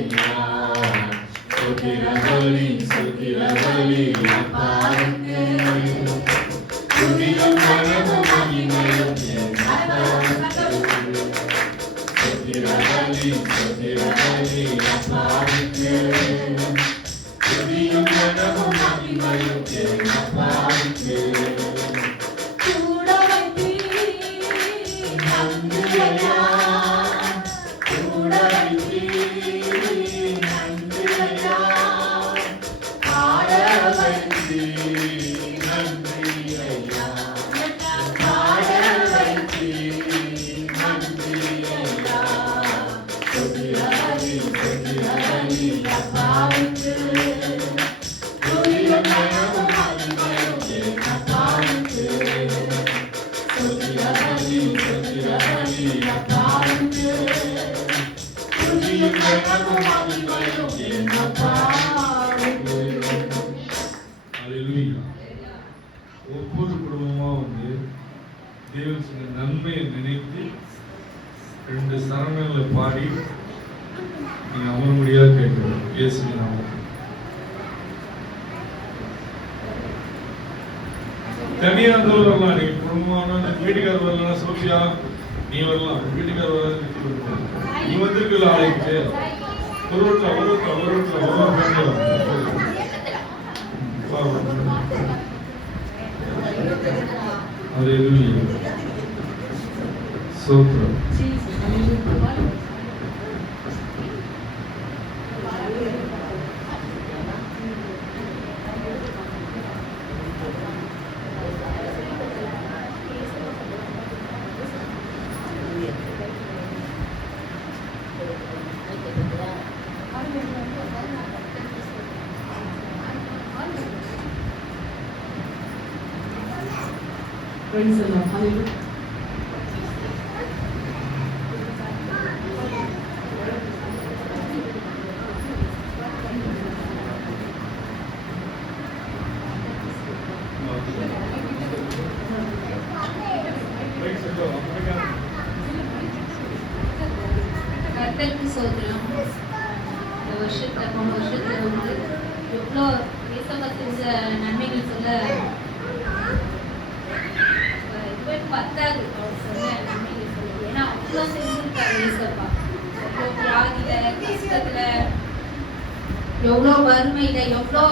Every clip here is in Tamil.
ஐயா. சுத்திரவலி சுத்திரவலி அப்பாவுக்கு துதியும் கனமும் மகிமையும் என் அப்பாவுக்கு. சுத்திரவலி சுத்திரவலி அப்பாவுக்கு துதியும் கனமும் மகிமையும் என் அப்பாவுக்கு. ஒவ்வொரு குடும்பமா வந்து தேவன் சொன்ன நன்மையை நினைத்து 2 சரணங்களை பாடி நீங்க அமர முடியாது கேட்கணும். இயேசுவின் நாமத்தில் தனியா வரலாம். நீங்க குடும்பமான வீட்டுக்காரர் வரலாம், சோபியா நீ வரலாம். வீட்டுக்காரர் வர நீ வந்திருக்கல ஆலைக்கு ஒரு சோத்ரம். Praise the Lord. Hallelujah. கர்த்தருக்கு ஸ்தோத்திரம். இந்த வருஷத்துல போன வருஷத்துல வந்து எவ்வளோ தேசபக்தி நன்மைகள் சொல்ல பத்தாது. அவர் சொன்ன நன்மைகள் சொல்ல, ஏன்னா அவ்வளோ செஞ்சிருக்காரு ஏசப்பா. எவ்வளோ வியாதியில, கஷ்டத்துல, எவ்வளோ வறுமையில, எவ்வளோ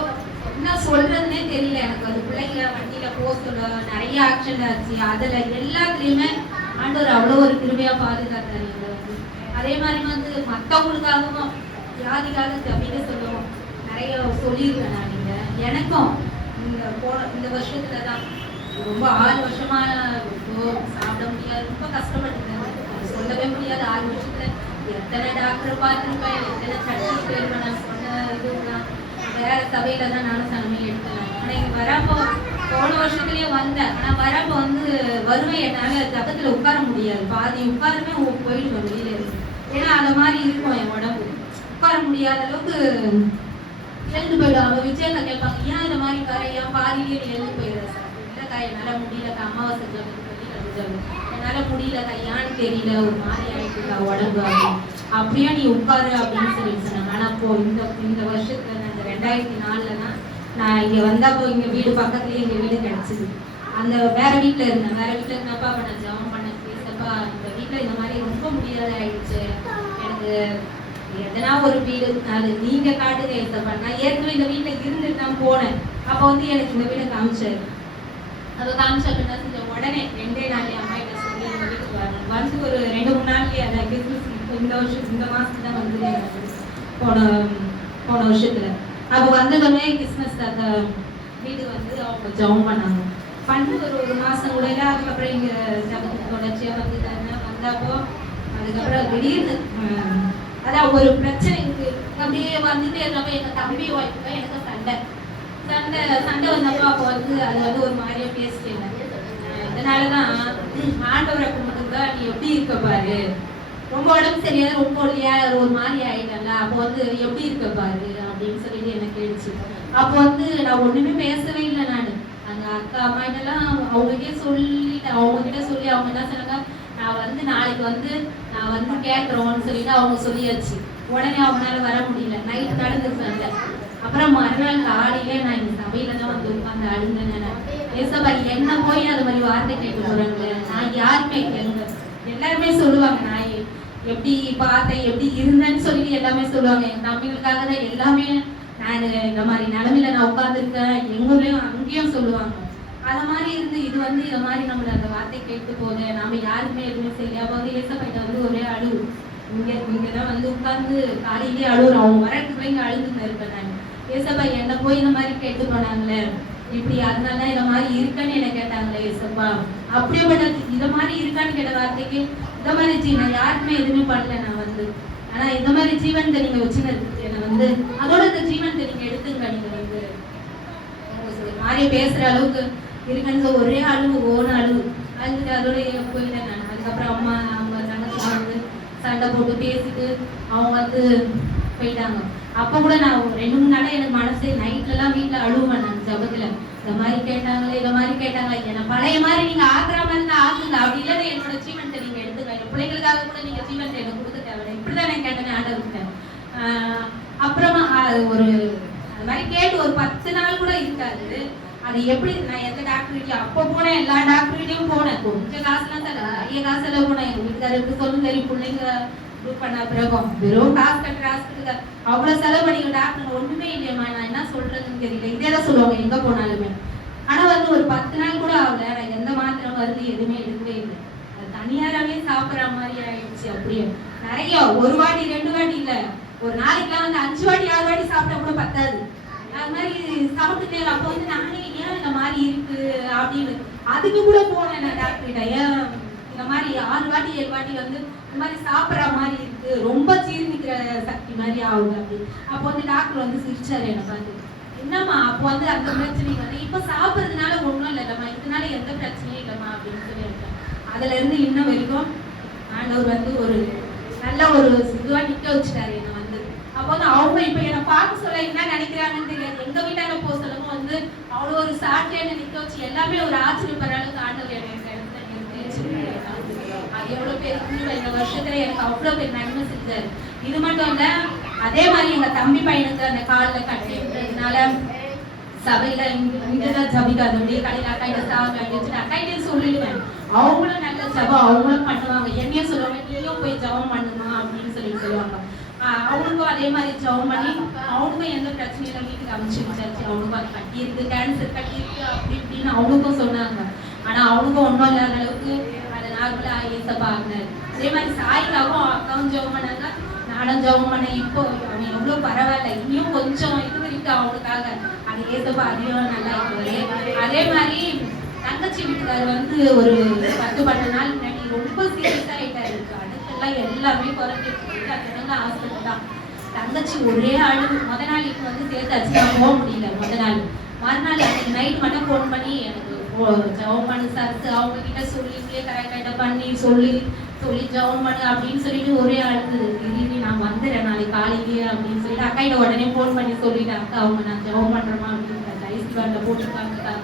என்ன சொல்றதுன்னே தெரியல எனக்கு. அது பிள்ளைங்கள வண்டியில போக சொல்ல நிறைய ஆக்ஷன் ஆச்சு. அதுல எல்லாத்துலயுமே ஆண்டவர் அவ்வளோ ஒரு கிருபையா பாதுகாத்தாரு எங்களை வந்து. அதே மாதிரி வந்து மற்றவங்களுக்காகவும் வியாதிக்காக ஜபிக்க சொல்லுவோம். நிறைய சொல்லியிருக்கேன் நான். நீங்க எனக்கும் இந்த வருஷத்துல தான் ரொம்ப 6 வருஷமா சாப்பிட முடியாது, ரொம்ப கஷ்டப்பட்டுருக்கேன். சொல்லவே முடியாது. 6 வருஷத்துல எத்தனை டாக்டர் பார்த்துருப்பேன், எத்தனை சர்ச்சை போயிருப்பேன். நான் சொன்ன இதுதான் வேற சபையில தான் நானும் சனமே எடுத்தேன். ஆனா இங்க வரப்போ போன வருஷத்துலயே வந்தேன். ஆனா வரப்போ வந்து வறுமை என்னால ஜபத்துல உட்கார முடியாது. பாதி உட்காருமே போயிடுவேன் வெளியில இருக்கு. ஏன்னா அந்த மாதிரி இருக்கும் என் உடம்பு. உட்கார முடியாத அளவுக்கு எழுந்து போயிடும். அவங்க விஜயத்தை கேட்பாங்க, ஏன் இந்த மாதிரி வர, ஏன் பாதியிலேயே நீ எழுந்து போயிடுற சார்? இல்லக்கா என்னால முடியலக்கா, அமாவாசை ஜபம் என்னால முடியலக்கா, ஏன்னு தெரியல, ஒரு மாதிரி ஆயிட்டுக்கா உடம்பு அப்படியே நீ உட்காரு அப்படின்னு சொல்லி சொன்னாங்க. ஆனா அப்போ இந்த வருஷத்துல இந்த 2004 தான் நான் இங்க வந்தப்போ இங்க வீடு பக்கத்துலயே எங்க வீடு கிடைச்சது. அந்த வேற வீட்டுல இருந்தேன். வேற வீட்டுல இருந்தப்பா அப்ப நான் ஜபம் பண்ண பேசப்பா, இந்த வீட்டுல இந்த மாதிரி ரொம்ப முடியாத ஆயிடுச்சு, எனக்கு எதனா ஒரு வீடு அது நீங்க காட்டுங்க ஏசப்பா. நான் ஏற்கனவே இந்த வீட்டுல இருந்துட்டு தான் போனேன். அப்ப வந்து எனக்கு இந்த வீடை காமிச்சாரு. அதை காமிச்சாக்கு என்ன செஞ்ச உடனே 2 நாள் அம்மா கிட்ட சொல்லி எங்க வீட்டுக்கு வரணும். வந்து ஒரு 2-3 நாள்லயே அதை கிறிஸ்மஸ் இந்த வருஷம் இந்த மாசத்துல தான் வந்து போன வருஷத்துல அப்ப வந்ததுமே கிறிஸ்மஸ் அந்த வீடு வந்து அவங்க ஜபம் பண்ணாங்க. பண்ணி ஒரு மாசம் கூட இல்லை. அதுக்கப்புறம் இங்க ஜபத்துக்கு தொடர்ச்சியா வந்துட்டாங்க. வந்தப்போ அதுக்கப்புறம் திடீர்னு அதான் ஒரு பிரச்சனை இருக்கு. அப்படியே வந்துட்டே இருந்தப்ப எங்க தம்பி வாய்ப்புக்கா எனக்கு சண்டை வந்தப்போ அப்போ வந்து அது வந்து ஒரு மாதிரியா பேசிட்டேன். இதனாலதான் ஆண்டவரை கும்பிட்டுதான் நீ எப்படி இருக்க பாரு, ரொம்ப உடம்பு சரியா ரொம்ப ஒல்லியா ஒரு மாதிரி ஆயிட்டல, அப்போ வந்து எப்படி இருக்க பாரு அப்படின்னு சொல்லிட்டு என்ன கேட்டுச்சு. அப்போ வந்து நான் ஒண்ணுமே பேசவே இல்லை. நான் அந்த அக்கா அம்மா கிட்ட எல்லாம் அவங்ககிட்ட சொல்லிட்டேன். அவங்க கிட்ட சொல்லி அவங்க என்ன சொன்னாங்க, நான் வந்து நாளைக்கு வந்து நான் வந்து கேட்குறோன்னு சொல்லிட்டு அவங்க சொல்லியாச்சு. உடனே அவங்களால வர முடியல. நைட் நடந்துச்சு. அப்புறம் மறுநாள் காலையிலே நான் இந்த சபையில தான் வந்து உட்காந்து அழுந்தேன். ஏசப்பா என்ன போய் அது மாதிரி வார்த்தை கேட்க போறாங்களே, நான் யாருமே கேட்கல. எல்லாருமே சொல்லுவாங்க நான் எப்படி பார்த்தேன் எப்படி இருந்தேன்னு சொல்லிட்டு எல்லாமே சொல்லுவாங்க. என் தம்பிகளுக்காக தான் எல்லாமே நான் இந்த மாதிரி நிலைமையில நான் உட்காந்துருக்கேன் எங்கூர்லயும் அங்கேயும் சொல்லுவாங்க. அது மாதிரி இருந்து இது வந்து இதை மாதிரி நம்மள அந்த வார்த்தை கேட்டு போகுது, நாம யாருமே எதுவுமே செய்யல. அப்போ வந்து ஏசப்பா வந்து ஒரே அழுவு. இங்கதான் வந்து உட்கார்ந்து காலையிலேயே அழுவுறோம். அவங்க வரதுக்குள்ள இங்க அழுதுங்க இருப்பேன் நான். ஏசப்பா என்ன போய் இந்த மாதிரி கேட்டு போனாங்களே இப்படி, அதனால இதை மாதிரி இருக்கான்னு என்ன கேட்டாங்களே ஏசப்பா. அப்படியேப்பட்ட இதை மாதிரி இருக்கான்னு கேட்ட வார்த்தைக்கு இந்த மாதிரி நான் யாருக்குமே எதுவுமே பண்ணல. நான் வந்து ஆனா இந்த மாதிரி ஜீவனத்தை நீங்க வச்சுன்னு என்ன வந்து அதோட இந்த ஜீவனத்தை நீங்க எடுத்துங்க. நீங்க வந்து மாதிரி பேசுற அளவுக்கு இருக்குன்னு ஒரே அழுவு ஓன அழுவு அழுதுட்டு அதோட போயிட்டேன் நான். அதுக்கப்புறம் அம்மா அவங்க தங்கச்சி வந்து சண்டை போட்டு பேசிட்டு அவங்க வந்து போயிட்டாங்க. அப்ப கூட நான் 2-3 நாளா எனக்கு மனசு நைட்ல எல்லாம் வீட்டுல அழுவேன் நான் ஜபத்துல. இந்த மாதிரி கேட்டாங்களே இதை மாதிரி கேட்டாங்களே, என்ன பழைய மாதிரி நீங்க ஆக்குற மாதிரி தான் ஆக்குங்க, அப்படி இல்லைன்னா என்னோட ஜீவனத்தை நீங்க எடுத்துங்க, என் பிள்ளைங்களுக்காக கூட நீங்க ஜீவனத்தை எனக்கு கொடுக்க தேவை. இப்படிதான் நான் கேட்டேன் ஆண்டவர்கிட்ட. அப்புறமா ஒரு அது மாதிரி கேட்டு ஒரு 10 நாள் கூட இருக்காது. அது எப்படி நான் எந்த டாக்டர் அப்போ போனேன், எல்லா டாக்டர்கிட்டையும் போனேன். கொஞ்சம் காசுலாம் தர நிறைய காசுல போனேன். எங்க வீட்டுக்காரருக்கு சொல்லும் தெரியும், பிள்ளைங்க ப்ரூவ் பண்ண பிறகும் வெறும் காசு கட்டுற ஹாஸ்பிட்டலுக்கு அவ்வளவு செலவு பண்ணிக்க டாக்டர் ஒண்ணுமே இல்லையம்மா, நான் என்ன சொல்றதுன்னு தெரியல, இதே தான் சொல்லுவாங்க எங்க போனாலுமே. ஆனா வந்து ஒரு 10 நாள் கூட ஆகல, நான் எந்த மாத்திரை மருந்து எதுவுமே எடுக்கவே இல்லை. அது தனியாராவே சாப்பிட்ற மாதிரி ஆயிடுச்சு. அப்படியே நிறைய ஒரு வாட்டி 2 வாட்டி இல்ல, ஒரு நாளைக்குலாம் வந்து 5 வாட்டி 6 வாட்டி சாப்பிட்டா கூட பத்தாது. அது மாதிரி சாப்பிட்டு அப்போ வந்து நானே ஏன் இந்த மாதிரி இருக்கு அப்படின்னு அதுக்கு கூட போனேன் நான் டாக்டர் கிட்ட. ஏன் இந்த மாதிரி 6 வாட்டி 7 வாட்டி வந்து இந்த மாதிரி சாப்பிட்ற மாதிரி இருக்கு, ரொம்ப ஜீர்ணிக்கிற சக்தி மாதிரி ஆகுது அப்படி. அப்போ வந்து டாக்டர் வந்து சிரிச்சாரு என்னை பார்த்து. என்னம்மா அப்போ வந்து அந்த பிரச்சனை வந்து இப்ப சாப்பிட்றதுனால ஒண்ணும் இல்லைம்மா, இதனால எந்த பிரச்சனையும் இல்லைம்மா அப்படின்னு சொல்லியிருக்கேன். அதுல இருந்து இன்னும் வரைக்கும் ஆண்டவர் வந்து ஒரு நல்ல ஒரு இதுவா நிக்க வச்சுட்டாரு என்னை வந்து. அப்போ வந்து அவங்க இப்ப என்னை பார்க்க சொல்ல என்ன நினைக்கிறாங்கன்னு தெரியாது. எங்க வீட்டான போ சொல்லவும் வந்து அவ்வளோ ஒரு சாட்சியா என்ன நிக்க வச்சு எல்லாமே ஒரு ஆச்சரியப்படுற அளவுக்கு ஆண்டவர் என்னை அது எவ்வளவு பேருக்கு இந்த வருஷத்துல எனக்கு அவ்வளவு பேர் நன்மை செஞ்சாரு. இது மட்டும் இல்ல, அதே மாதிரி எங்க தம்பி பையனுக்கு அந்த காலில் கட்டி விட்டதுனால சபையில இங்கதான் ஜபிக்காது, அப்படியே கடையில அக்காயிட்ட சாப்பிட்டு வச்சுட்டு அக்காயிட்டே சொல்லிடுவேன். அவங்களும் நல்ல ஜபம் அவங்களும் பண்ணுவாங்க. என்னையும் சொல்லுவாங்க நீயும் போய் ஜபம் பண்ணுமா அப்படின்னு சொல்லுவாங்க. அவனுக்கும் அதே மாதிரி ஜபம் பண்ணி அவனுக்கும் எந்த பிரச்சனையில வீட்டுக்கு அமைச்சு வச்சாச்சு. அவனுக்கும் அது கட்டி இருக்கு, கேன்சர் கட்டி இருக்கு அப்படி இப்படின்னு அவனுக்கும் சொன்னாங்க. ஆனா அவனுக்கும் ஒன்றும் இல்லாத அளவுக்கு அதை நார்மலா ஏசப்பா ஆகினாரு. அதே மாதிரி சாய்க்காவும் அக்காவும் ஜெபம் பண்ணாங்க, நானும் ஜெபம் பண்ணேன். இப்போ அவன் எவ்வளவு பரவாயில்ல, இன்னும் கொஞ்சம் இது இருக்கு அவனுக்காக. அது ஏசப்பா அதையும் நல்லா இருக்குவாரு. அதே மாதிரி தங்கச்சி வீட்டுக்காரர் வந்து ஒரு 10-12 நாள் முன்னாடி ரொம்ப சீரியஸா ஆயிட்டாரு. அடுத்தெல்லாம் எல்லாமே குறைஞ்சிட்டு ஹாஸ்பிட்டல் தான். தங்கச்சி ஒரே அழுவு. முத நாள் இப்போ வந்து சேர்த்தாச்சு, நான் போக முடியல. மறுநாள் அன்னைக்கு நைட் மட்டும் ஃபோன் பண்ணி எனக்கு ஜெபம் பண்ணு சர்ச்சு அவங்க கிட்ட சொல்லி கரெக்டாக பண்ணி சொல்லி ஜெபம் பண்ணு அப்படின்னு சொல்லிட்டு ஒரே அழுது. திடீர்னு நான் வந்துடுறேன் நாளைக்கு காலையிலேயே அப்படின்னு சொல்லிட்டு அக்காயிட்ட உடனே ஃபோன் பண்ணி சொல்லிட்டேன். அக்கா அவங்க நான் ஜெபம் பண்றேமா அப்படின்னு ஐசி கார்டில் போட்டுருக்காங்க.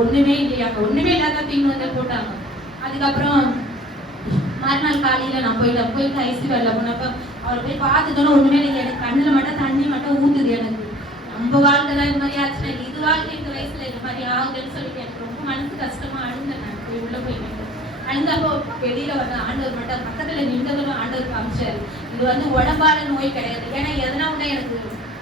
ஒண்ணுமே இல்லையா, ஒண்ணுமே இல்லாத தின்னு வந்து போட்டாங்க. அதுக்கப்புறம் மறுநாள் காலையில நான் போயிட்டு ஐசி கார்டில் போனப்ப அவர் போய் பார்த்துட்டோன்னு ஒண்ணுமே இல்லை. எனக்கு கண்ணுல மட்டும் தண்ணி மட்டும் ஊத்துது. எனக்கு நம்ம வாழ்க்கை தான் இந்த மாதிரி ஆச்சுன்னா இது வாழ்க்கை இந்த வயசுல இந்த மாதிரி ஆகுதுன்னு சொல்லிட்டு எனக்கு ரொம்ப மனசு கஷ்டமா அழுந்தேன். நான் போய் உள்ள போய் அழுந்தப்போ வெளியில வந்து ஆண்டவர் மட்டும் பக்கத்துல நின்றவரும் ஆண்டவர் காமிச்சாரு. இது வந்து உடம்பான நோய் கிடையாது. ஏன்னா எதனா உடனே எனக்கு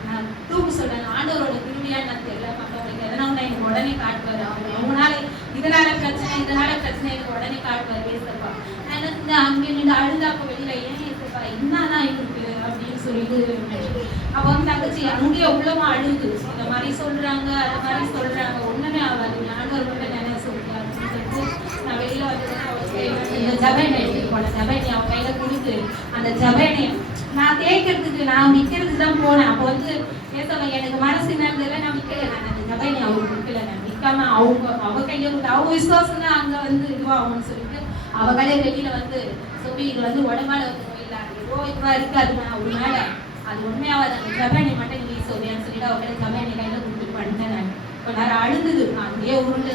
நான் தூக்கு சொல்றேன், ஆண்டவரோட திரும்பியான்னு நான் தெரியல. மற்றவங்களுக்கு எதனா உடனே எனக்கு உடனே காட்டுவாரு. அவங்க நாள் இதனால பிரச்சனை எனக்கு உடனே காட்டுவாரு பேசப்பா. நான் என்ன செஞ்சேன், அங்கே நின்று அழுதாப்போ வெளியில ஏன் ஏசப்பா என்னதான் இருக்கு அப்படின்னு சொல்லிட்டு அப்ப வந்து தங்கச்சி அங்கேயே உள்ளமா அழுது. இந்த மாதிரி சொல்றாங்க அந்த மாதிரி சொல்றாங்க, ஒண்ணுமே ஆகாது, ஆண்டவர் மட்டும் நிறைய சொல்றாரு அப்படின்னு சொல்லிட்டு நான் வெளியில வந்து இந்த ஜபேனை எடுத்துட்டு போனேன். ஜபேனை அவன் கையில கொடுத்து அந்த ஜபேனை நான் தேய்க்கிறதுக்கு நான் விற்கிறதுக்கு தான் போனேன். அப்போ வந்து ஏசப்பா எனக்கு மனசு என்னதுல நான் விற்கல. நான் அந்த ஜபேனை அவருக்கு விற்கல. நான் விற்காம அவ கையில கொடுத்து அவங்க விசுவாசம் தான் அங்க வந்து இதுவாகும்னு சொல்லிட்டு அவ கையில வெளியில வந்து சொல்லி இது வந்து உடம்பால வந்து நோயில்ல ஏதோ இதுவா இருக்கு, அது நான் ஒரு மேல அது உண்மையாவது அந்த ஜபேனை மட்டும் நீ சொல்லியான்னு சொல்லிட்டு அவ கையில ஜபேனை கையில கொடுத்துட்டு பண்ணிட்டேன். நான் கொஞ்ச நேரம் அழுதுது. அங்கேயே உருண்டு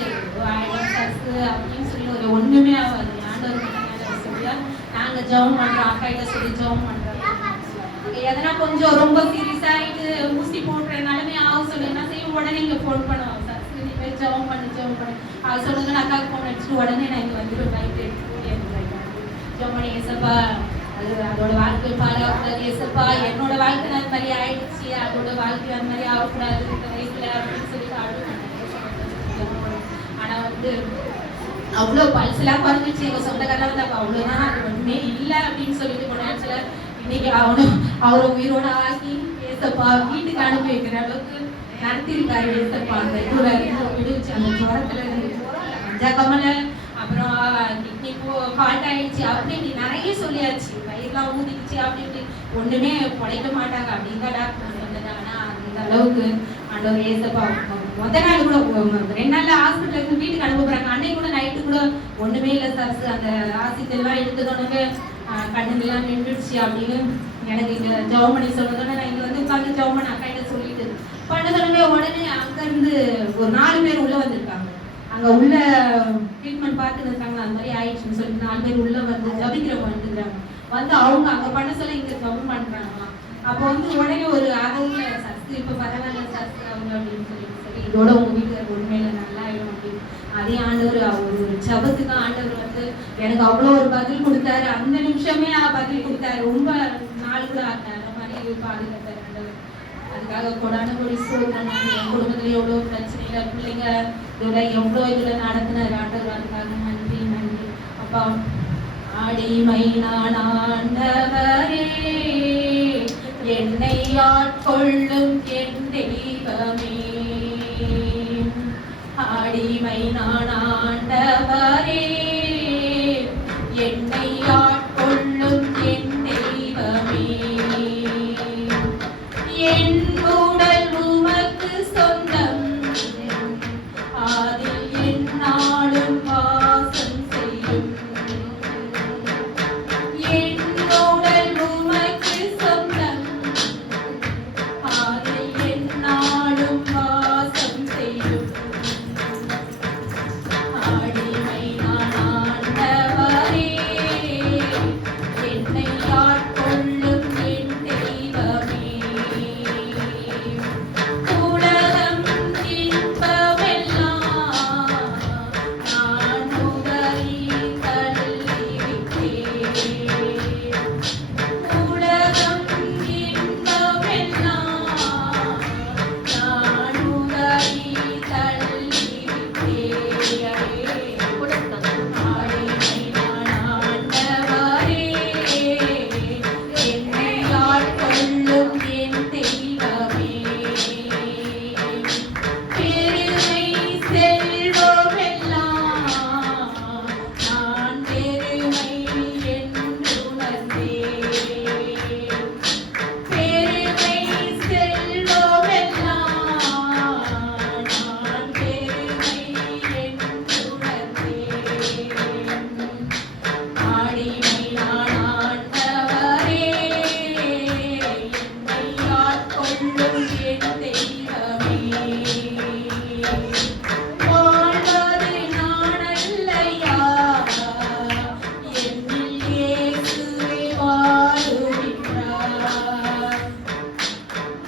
அப்படின்னு சொல்லி ஒரு ஒண்ணுமே ஆகாது. ஆண்டவர் சொல்லியா நாங்க ஜெபம் பண்றோம், அக்கா கிட்ட சொல்லி ஜெபம் பண்றோம். எதனா கொஞ்சம் ரொம்ப சீரியஸா ஆயிட்டு ஊசி போடுற நிலைமை ஆக சொல்லி என்ன செய்யும், உடனே இங்க போன் பண்ணுவோம், சார் நீ போய் ஜெபம் பண்ணு. அது சொல்லுங்க, அக்காவுக்கு போன் அடிச்சுட்டு உடனே நான் இங்க வந்துடுவேன். நைட்டு ஜெபம் பண்ணி, ஏசப்பா அது அதோட வாழ்க்கை பாழாகக்கூடாது, ஏசப்பா என்னோட வாழ்க்கை அந்த மாதிரி ஆயிடுச்சு, அதோட வாழ்க்கை அந்த மாதிரி ஆகக்கூடாது இந்த வயசுல அப்படின்னு சொல்லிட்டு ஆடுவேன். ஆனா வந்து அவ்வளோ பல்செல்லாம் குறைஞ்சிச்சு. எங்க சொந்தக்காரலாம் வந்து அப்போ அவ்வளோதான், அது ஒண்ணுமே இல்லை அப்படின்னு சொல்லிட்டு கொண்டாச்சுல. இன்னைக்கு அவரை உயிரோட ஆக்கி ஏசப்பா வீட்டுக்கு அனுப்பி வைக்கிற அளவுக்கு நடத்திருக்காரு ஏசப்பா. அந்த இதுல விடுச்சு, அந்த ஜுரத்துல இருந்து மஞ்சா கமல, அப்புறம் கிட்னி ஃபால்ட் ஆயிடுச்சு, அப்படி இப்படி நிறைய சொல்லியாச்சு. வயிறுலாம் ஊதிக்குச்சு, அப்படி இப்படி ஒண்ணுமே படைக்க மாட்டாங்க அப்படின்னு தான் டாக்டர் சொன்னது. ஆனா அந்த அளவுக்கு ஆண்டவர் ஏசப்பா முத நாள் கூட 2 நாள்ல ஹாஸ்பிட்டல் இருந்து வீட்டுக்கு அனுப்ப போறாங்க. அன்னைக்கு கூட நைட்டு கூட ஒண்ணுமே இல்லை சார், அந்த ஆசிட்டெல்லாம் எடுத்ததோடனே கண்ணுங்கெல்லாம் நின்றுடுச்சு அப்படின்னு எனக்கு இங்க ஜெபம் பண்ணி சொன்னதோட நான் இங்க வந்து உட்காந்து ஜெபம் பண்ண அக்கா கிட்ட சொல்லிட்டு பண்ணதோடனே உடனே அங்க இருந்து ஒரு 4 பேர் உள்ள வந்திருக்காங்க. அங்க உள்ள ட்ரீட்மெண்ட் பார்த்துட்டு இருக்காங்க, அந்த மாதிரி ஆயிடுச்சுன்னு சொல்லிட்டு 4 பேர் உள்ள வந்து ஜபிக்கிறவங்க வந்துக்கிறாங்க. வந்து அவங்க அங்க பண்ண சொல்ல இங்க ஜெபம் பண்றாங்களாம். அப்போ வந்து உடனே ஒரு ஆர்வம்ல சஸ்து இப்ப பரவாயில்ல சஸ்து அவங்க அப்படின்னு சொல்லி இதோட உங்க வீட்டுக்கு உண்மையில நல்லா ஆயிடும் அப்படின்னு அதே ஆண்டவர் ஒரு ஜபத்துக்கு ஆண்டவர் வந்து எனக்கு அவ்வளோ ஒரு பதில் கொடுத்தாரு. அந்த நிமிஷமே பதில் கொடுத்தாரு. ரொம்ப நாள் கூட அந்த மாதிரி பாதுகாத்தாரு ஆண்டவர். அதுக்காக கொடான கொடி சோதனை. என் குடும்பத்துல எவ்வளோ பிரச்சனையில பிள்ளைங்க இதோட எவ்வளோ இதுல நடத்தினார் ஆண்டவர். அதுக்காக நன்றி நன்றி அப்பா. அடிமை நான் ஆண்டவரே, என்னை ஆட்கொள்ளும் என் தெய்வமே. அடிமை நான் ஆண்டவரே, என்னை ஆட்கொள்ளும் என் தெய்வமே. என் உடல் உமக்கு சொந்தம், அதில் எந்நாளும் வாசம் செய்யும். என் உடல் உமக்கு சொந்தம், அதில் எந்நாளும் வாசம் செய்யும். அடிமை நான் ஆண்டவரே, என்னை ஆட்கொள்ளும் என் தெய்வமே. உலகம் இன்பமெல்லாம் நான் உதறி தள்ளிவிட்டேன். உலகம் இன்பமெல்லாம் நான் உதறி தள்ளிவிட்டேன். அடிமை நான் ஆண்டவரே, என்னை ஆட்கொள்ளும் என் தெய்வமே. பெருமை செல்வமெல்லாம் நான் பெருமை என்றுணர்ந்தேன். பெருமை செல்வமெல்லாம் நான் பெருமை என்றுணர்ந்தேன். அடிமை நான் ஆண்டவரே, என்னை ஆட்கொள்ளும் என் தெய்வமே. வாழ்வது நான் அல்லையா, என்னில் இயேசுவே வாழுகின்றார்.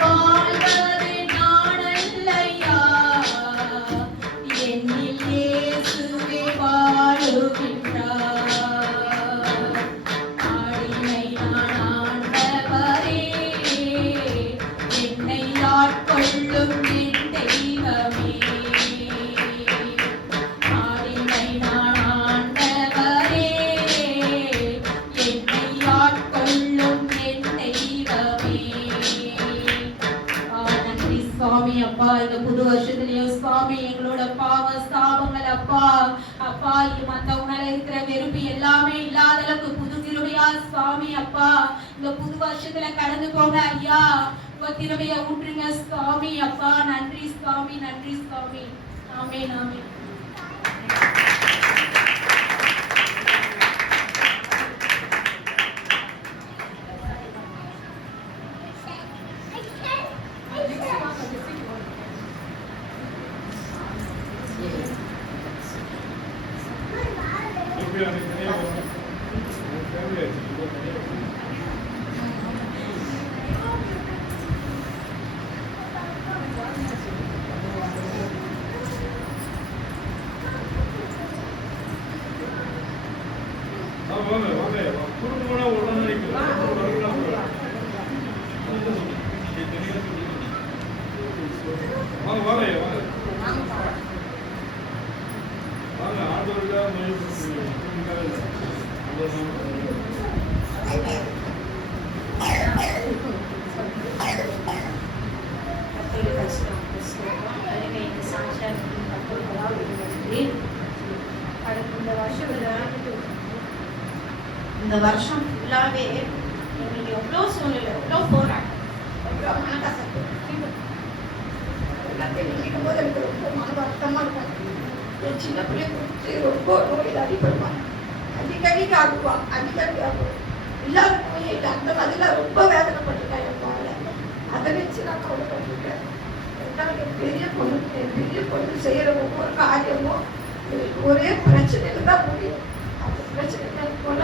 வாழ்வது நான் அல்லையா, என்னில் இயேசுவே வாழுகின்றார். அடிமை நான் ஆண்டவரே, என்னை ஆட்கொள்ளும் என் தெய்வமே. அடிமை நான் ஆண்டவரே, என்னை ஆட்கொள்ளும் என் தெய்வமே. நன்றி சுவாமி அப்பா. இந்த புது வருஷத்துலயும் சுவாமி எங்களோட பாவ சாபங்கள் அப்பா அப்பா மத்தவங்க மேல இருக்கிற வெறுப்பு எல்லாமே இல்லாத அளவுக்கு புது கிருபையா சுவாமி அப்பா இந்த புது வருஷத்துல கடந்து போக ஐயா உங்க கிருபையை ஊற்றுங்க சுவாமி அப்பா. நன்றி சுவாமி, நன்றி சுவாமி. ஆமென் ஆமென். எப்படி அன்னைக்கு தனியா போனோம்? வருஷம் ஃபுல்லாகவே எங்களுக்கு எவ்வளோ சூழ்நிலை, எவ்வளோ போராட்டம், எவ்வளோ மனக்கசப்பு எல்லாத்தையும் நினைக்கும் போது எனக்கு ரொம்ப மன வருத்தமாக இருக்கும். என் சின்ன பிள்ளைய குறித்து ரொம்ப நோயில் அடிப்படுவான், அடிக்கடிக்கு ஆகுவான், அடிக்கடி ஆகுவான். இல்லாத நோயே இல்லை, அந்த பதில ரொம்ப வேதனைப்பட்டுட்டேன் என் மகளை. அதை வச்சு நான் கவலைப்பட்டுருக்கேன். என் பெரிய பொண்ணு செய்கிற ஒவ்வொரு காரியமும் ஒரே பிரச்சனையில தான் முடியும். அந்த பிரச்சனை போல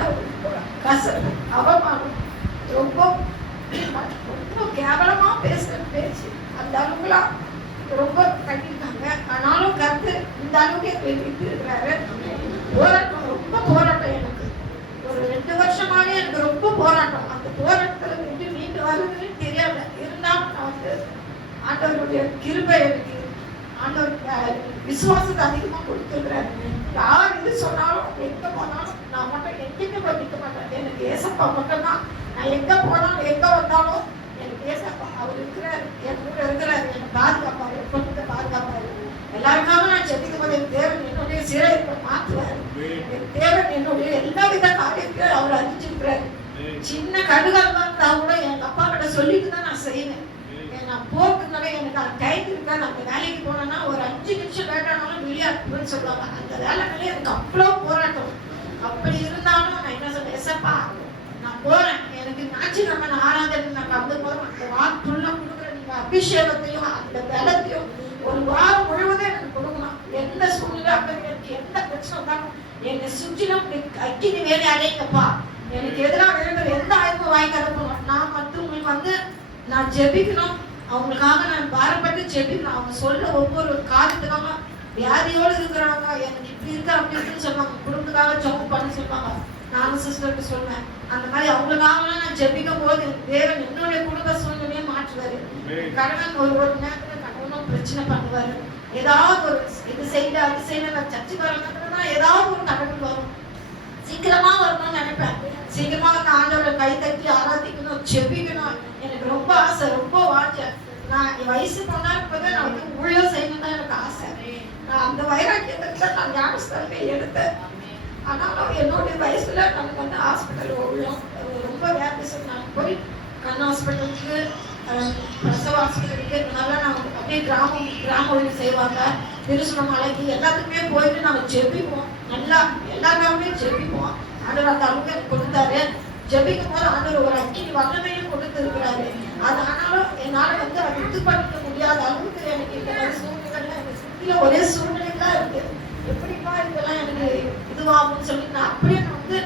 கசப்பு, அவமானம், ரொம்ப ரொம்ப கேவலமா பேசுற பேச்சு அந்த அளவுக்குலாம் ரொம்ப கட்டிருக்காங்க. ஆனாலும் கருத்து இந்த அளவுக்கு எங்களுக்கு இருக்கிறாரு. போராட்டம், ரொம்ப போராட்டம். எனக்கு ஒரு 2 வருஷமாவே எனக்கு ரொம்ப போராட்டம். அந்த போராட்டத்துல மீண்டு வருதுன்னு தெரியல. இருந்தாலும் நான் வந்து ஆண்டவருடைய கிருபை, எனக்கு ஆண்டவர் விசுவாசத்தை அதிகமா கொடுத்துருக்கிறாரு. யார் இது சொன்னாலும் எங்க போனாலும் நான் மட்டும் எங்கேயுமே போய் நிற்க மாட்டேன். எனக்கு ஏசப்பா மட்டும்தான். நான் எங்க போனாலும் எங்க வந்தாலும் எனக்கு ஏசப்பா அவர் இருக்கிறாரு, என் கூட இருக்கிறாரு, என்னை பாதுகாப்பாரு, என் பொண்ணுக்கு பாதுகாப்பாரு. எல்லாருக்காக நான் செபிக்கும் போது என் தேவன் என்னுடைய சிறையை மாற்றுவாரு. என் தேவன் என்னுடைய எல்லா வித காரியத்தையும் அவர் அறிஞ்சிருக்கிறாரு. சின்ன கடுகால் இருந்தா கூட எங்க அப்பா கிட்ட சொல்லிட்டு தான் நான் செய்வேன். நான் போக்குனாலே எனக்கு அந்த டைம் இருக்காது. அந்த வேலைக்கு போனேன்னா ஒரு 5 நிமிஷம் லேட்டானாலும் விளையாட்டுன்னு சொல்லுவாங்க. அந்த வேலைனாலே எனக்கு அவ்வளோ போராட்டம். அப்படி இருந்தாலும் நான் என்ன சொல்றேன், எசப்பா நான் போறேன், எனக்கு ஞாயிற்றுக்கிழமை நான் ஆராதனை நான் கலந்து போறேன். அந்த வாக்குள்ள கொடுக்குற நீங்க அபிஷேகத்தையும் அந்த பலத்தையும் ஒரு வாரம் முழுவதும் எனக்கு கொடுக்கணும். எந்த சூழ்நிலை எனக்கு எந்த பிரச்சனை இருந்தாலும் என்னை சுற்றிலும் அக்கினி வேலை அடைங்கப்பா. எனக்கு எதிராக எழுதுற எந்த ஆயுதமும் வாய்க்காத போகணும். நான் மற்றவங்களுக்கு வந்து நான் ஜெபிக்கணும், அவங்களுக்காக நான் பாரப்பட்டு ஜெபிக்கணும். அவங்க சொல்ற ஒவ்வொரு காரியத்துக்காக வியாதியோடு இருக்கிறவங்க எனக்கு இப்படி இருக்கு அப்படி இருக்குன்னு சொல்லுவாங்க. குடும்பத்துக்காக ஜெபம் பண்ணி சொல்லுவாங்க. நானும் சிஸ்டருக்கு சொல்லுவேன். அந்த மாதிரி அவங்களுக்காக நான் ஜெபிக்கும் போது தேவன் என்னுடைய குடும்ப சூழ்நிலையை மாற்றுவாரு. கணவன் ஒரு நேரத்துல கணவனும் பிரச்சனை பண்ணுவாரு. ஏதாவது ஒரு இது செய்யல அது செய்யல, நான் சர்ச்சுக்கு வரணும்னா ஏதாவது ஒரு கடவுள் வரும். சீக்கிரமா வரணும்னு நினைப்பேன். சீக்கிரமா அந்த ஆண்டவரை கை தட்டி ஆராதிக்கணும், செபிக்கணும். எனக்கு ரொம்ப ஆசை, ரொம்ப வாஞ்சை. நான் என் வயசு போனா இப்பதான் நான் வந்து ஊழியம் செய்யணும் தான் எனக்கு ஆசை. நான் அந்த வைராக்கியத்தை நான் ஞானஸ்தானமே எடுத்தேன். ஆனாலும் என்னுடைய வயசுல நமக்கு வந்து ஹாஸ்பிட்டல் ஊழியம் ரொம்ப வியாபிசம். நான் போய் கண் ஹாஸ்பிட்டலுக்கு, பிரசவ ஹாஸ்பிட்டலுக்கு, இதனால நான் அப்படியே கிராம ஊழியம் செய்வாங்க. திருசுணமலைக்கு எல்லாத்துக்குமே போயிட்டு நாங்கள் ஜெபிப்போம். நல்லா எல்லாருமே ஜெபிப்போம். ஆண்டவர் அந்த அளவுக்கு எனக்கு கொடுத்தாரு. ஜெபிக்கும் போது ஆண்டவர் ஒரு அக்கினி வல்லமையும் கொடுத்து இருக்கிறாரு. அது ஆனாலும் என்னால வந்து அதை இது பண்ணிக்க முடியாத அளவுக்கு எனக்கு இந்த மாதிரி சூழ்நிலை எனக்கு சுற்றில ஒரே சூழ்நிலைதான் இருக்கு. எப்படிப்பா இதெல்லாம் எனக்கு இதுவாகும்னு சொல்லி நான் அப்படியே நான் வந்து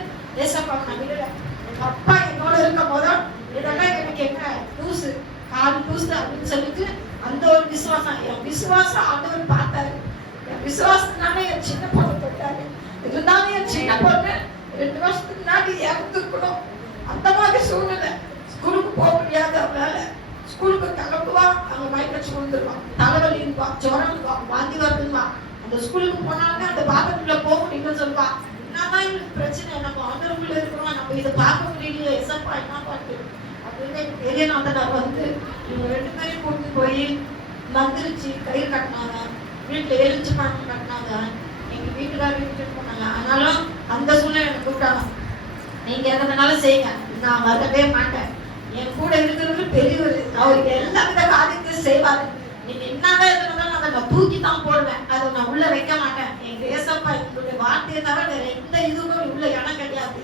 ஏசப்பா நான் விடல. எங்க அப்பா என்னோட இருக்கும் போது இதெல்லாம் எனக்கு என்ன தூசு, கால் தூசு அப்படின்னு சொல்லிட்டு அந்த ஒரு விசுவாசம், என் விசுவாசம் ஆண்டவர் பார்த்தாரு. என் விசுவாசத்தினால என் சின்ன பொண்ணு தொட்டாரு. இருந்தாலும் என் சின்ன பொண்ணு 2 வருஷத்துக்கு முன்னாடி இறந்துக்கணும். அந்த மாதிரி சூழ்நிலை. ஸ்கூலுக்கு போக முடியாது அவங்களால. ஸ்கூலுக்கு கிளம்புவா, அவங்க மயக்கச்சு விழுந்துருவான், தலைவலி இருப்பான், ஜுரம் இருப்பான், வாந்தி வருதுமா. அந்த ஸ்கூலுக்கு போனாலுமே அந்த பாத்ரூம்ல போக முடியும்னு சொல்லுவா. என்னதான் இவங்களுக்கு பிரச்சனை, நம்ம ஆண்டவருக்குள்ள இருக்கிறோம், நம்ம இதை பார்க்க முடியலையே, எசப்பா என்ன பாட்டு அப்படின்னு பெரிய நாத்தனார் வந்து இவங்க 2 பேரையும் கூட்டிட்டு போய் மந்திரிச்சு கயிறு கட்டினாங்க. வீட்டுல எரிஞ்சு பணம் கட்டினாங்க. எங்க வீட்டுக்காரர் வீட்டுக்கு போனாங்க. ஆனாலும் அந்த சூழ்நிலை எனக்கு கூப்பிட்டாங்க, நீங்க எதனால செய்யுங்க, நான் வரவே மாட்டேன். என் கூட இருக்கிறது பெரியவர், அவருக்கு எல்லா வித காரியத்தையும் செய்வாரு. நீங்க என்னதான் இருந்தாலும் அதை நான் தூக்கி தான் போடுவேன், அதை நான் உள்ள வைக்க மாட்டேன். எங்க ஏசப்பா எங்களுடைய வார்த்தையை தவிர வேற எந்த இதுக்கும் உள்ள இடம் கிடையாது.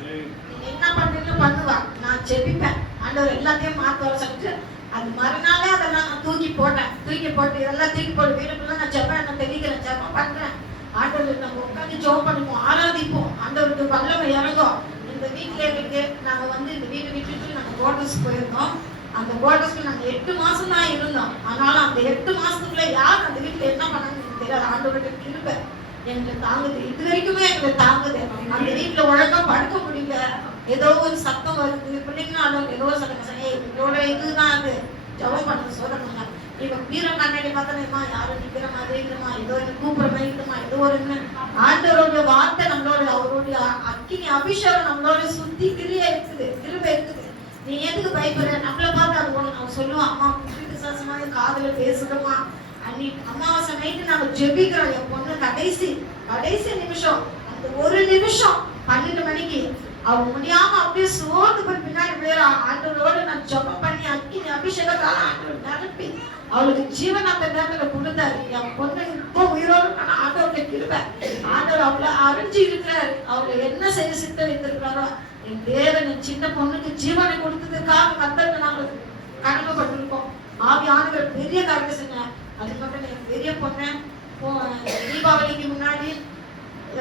நீங்க என்ன பண்றீங்கன்னு பண்ணுவா, நான் செபிப்பேன், ஆண்டவர் எல்லாத்தையும் மாத்த வர சொல்லிட்டு அது மறுநாளே அதெல்லாம் நான் தூக்கி போட்டேன். தூக்கி போட்டு இதெல்லாம் தூக்கி போட்டு வீட்டுக்குள்ள நான் ஜெபம் நான் தெரிவிக்கிறேன், ஜெபம் பண்றேன். ஆண்டவருக்கு நம்ம உட்காந்து ஜெபம் பண்ணுவோம், ஆராதிப்போம், ஆண்டவருக்கு வல்லமை இறங்கும். இந்த வீட்டுல இருக்கு, நாங்க வந்து இந்த வீடு விட்டுட்டு நாங்க குவார்டர்ஸ் போயிருந்தோம். அந்த குவார்டர்ஸ்க்கு நாங்க 8 மாசம் தான் இருந்தோம். ஆனாலும் அந்த 8 மாசத்துக்குள்ள யார் அந்த வீட்டுல என்ன பண்ணாங்கன்னு தெரியாது. ஆண்டவருடைய கிருபை எங்களுக்கு தாங்குது, இது வரைக்குமே எங்களுக்கு தாங்குது. அந்த வீட்டுல ஒழுங்கா படுக்க முடியல, ஏதோ ஒரு சத்தம் வருது, பிள்ளைங்கனாலும் ஏதோ ஒரு சத்தம், இதோட இதுதான் அது ஜெபம் பண்ண சொல்றாங்க. இவ வீரம் கண்ணாடி பார்த்தா யாரும் நிக்கிற மாதிரி இருக்குமா, ஏதோ கூப்பிடுற மாதிரி இருக்குமா, ஏதோ ஒரு ஆண்டவருடைய வார்த்தை நம்மளோட, அவருடைய அக்கினி அபிஷேகம் நம்மளோட சுத்தி கிருபை இருக்குது. நீ எதுக்கு பயப்படுற, நம்மள பார்த்து அது ஒண்ணு அவன் சொல்லுவான், அம்மா விசுவாசமா காதுல பேசுறோமா. அன்னைக்கு அமாவாசை நைட்டு நாங்க ஜெபிக்கிறோம். என் பொண்ணு கடைசி நிமிஷம், அந்த ஒரு நிமிஷம் 12 மணிக்கு அவங்க முடியாம அப்படியே சோர்ந்து போய் பின்னாடி போயிடா. ஆண்டவரோட நான் ஜெபம் பண்ணி அக்கினி அபிஷேகத்தால ஆண்டவர் நிரப்பி அவளுக்கு ஜீவன் அந்த நேரத்துல கொடுத்தாரு. என் பொண்ணு இப்போ உயிரோடு ஆண்டவருடைய கிருபை. ஆண்டவர் அவளை அறிஞ்சு இருக்கிறாரு. அவளை என்ன செய்ய சித்தரித்திருக்கிறாரோ என் தேவன் என் சின்ன பொண்ணுக்கு ஜீவனை கொடுத்ததுக்காக கர்த்தருக்கு நாங்கள் கடமைப்பட்டிருக்கோம். ஆவியானவர் பெரிய காரியத்தை செஞ்சார். அதுக்கப்புறம் என் பெரிய பொண்ணு தீபாவளிக்கு முன்னாடி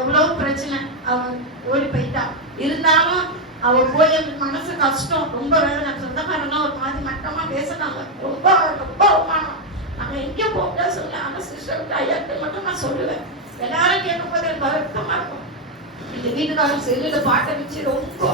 எவ்வளவு பிரச்சனை, அவன் ஓடி போயிட்டா. இருந்தாலும் அவ போய் எனக்கு மனசு கஷ்டம், ரொம்ப வேலை. சொந்தக்காரங்களாம் ஒரு மாதிரி மட்டமா பேசினாங்க. ரொம்ப ரொம்ப அவமானம். நாங்க எங்க போக சொல்ல, ஆனா சிஸ்டர் ஐயாட்ட மட்டும் நான் சொல்லுவேன். எல்லாரும் கேட்கும் போது எனக்கு வருத்தமா இருக்கும். இந்த வீட்டுக்காரர் செல்லுல பாட்டை வச்சு ரொம்ப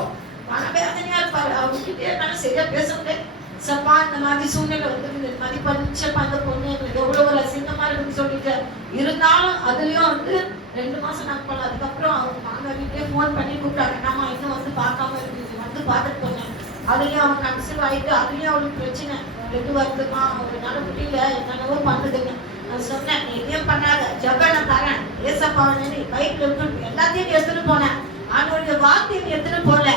மனவேதனையா இருப்பாரு. அவர்கிட்டே என்னால சரியா பேச முடியாது. சப்பா இந்த மாதிரி சூழ்நிலை வந்து இந்த மாதிரி பஞ்சப்பா அந்த பொண்ணு எங்களுக்கு எவ்வளவு ஒரு அசிங்கமா இருக்குன்னு சொல்லிட்டு இருந்தாலும் அதுலயும் வந்து 2 மாசம் நாங்க போல. அதுக்கப்புறம் அவங்க மாமியார் வீட்லயே போன் பண்ணி கூப்பிட்டாங்க. நம்ம இன்னும் வந்து பார்க்காம இருக்கு, வந்து பார்த்துட்டு போனேன். அதுலயும் அவங்க கன்சீவ் ஆயிட்டு அதுலயும் அவளுக்கு பிரச்சனை. 2 வருதுமா அவங்களால முடியல, என்னென்னவோ பண்ணுதுங்க. நான் சொன்னேன், நீ எதையும் பண்ணாத, ஜப நான் தரேன், ஏசப்பாவனே பைக்ல இருக்கு எல்லாத்தையும் எடுத்துட்டு போனேன். ஆண்டோடைய வார்த்தையை எடுத்துட்டு போல.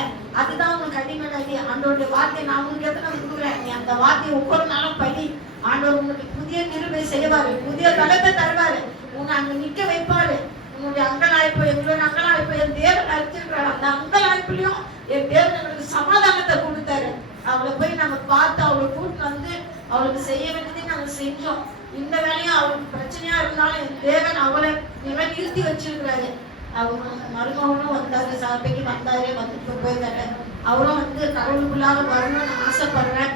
அதுதான் உங்களுக்கு அடிமையாகி ஆண்டோடைய வார்த்தையை நான் உங்களுக்கு எத்தனை கொடுக்குறேன். நீ அந்த வார்த்தையை ஒவ்வொரு நாளும் படி. ஆண்டவர் உங்களுக்கு புதிய கிருபை செய்வாரு, புதிய பலத்தை தருவாரு, உன்னை அங்க நிக்க வைப்பாரு. உன்னுடைய அங்கலாய்ப்பு எங்களோட அங்கலாய்ப்பு என் தேவன் அழைச்சிருக்கிறாரு. அந்த அங்கலாய்ப்புலயும் என் தேவன் எங்களுக்கு சமாதானத்தை கொடுத்தாரு. அவளை போய் நம்ம பார்த்து அவளை கூட்டு வந்து அவளுக்கு செய்ய வேண்டியதை நாங்க செஞ்சோம். இந்த வேலையும் அவளுக்கு பிரச்சனையா இருந்தாலும் என் தேவன் அவளை நிறுத்தி வச்சிருக்கிறாரு. அவங்க மருமகனும் வந்தாரு, சபைக்கு வந்தாரு, வந்துட்டு போயிருந்தாரு. அவரும் வந்து கடவுளுக்குள்ளாக வரணும்னு நான் ஆசைப்படுறேன்.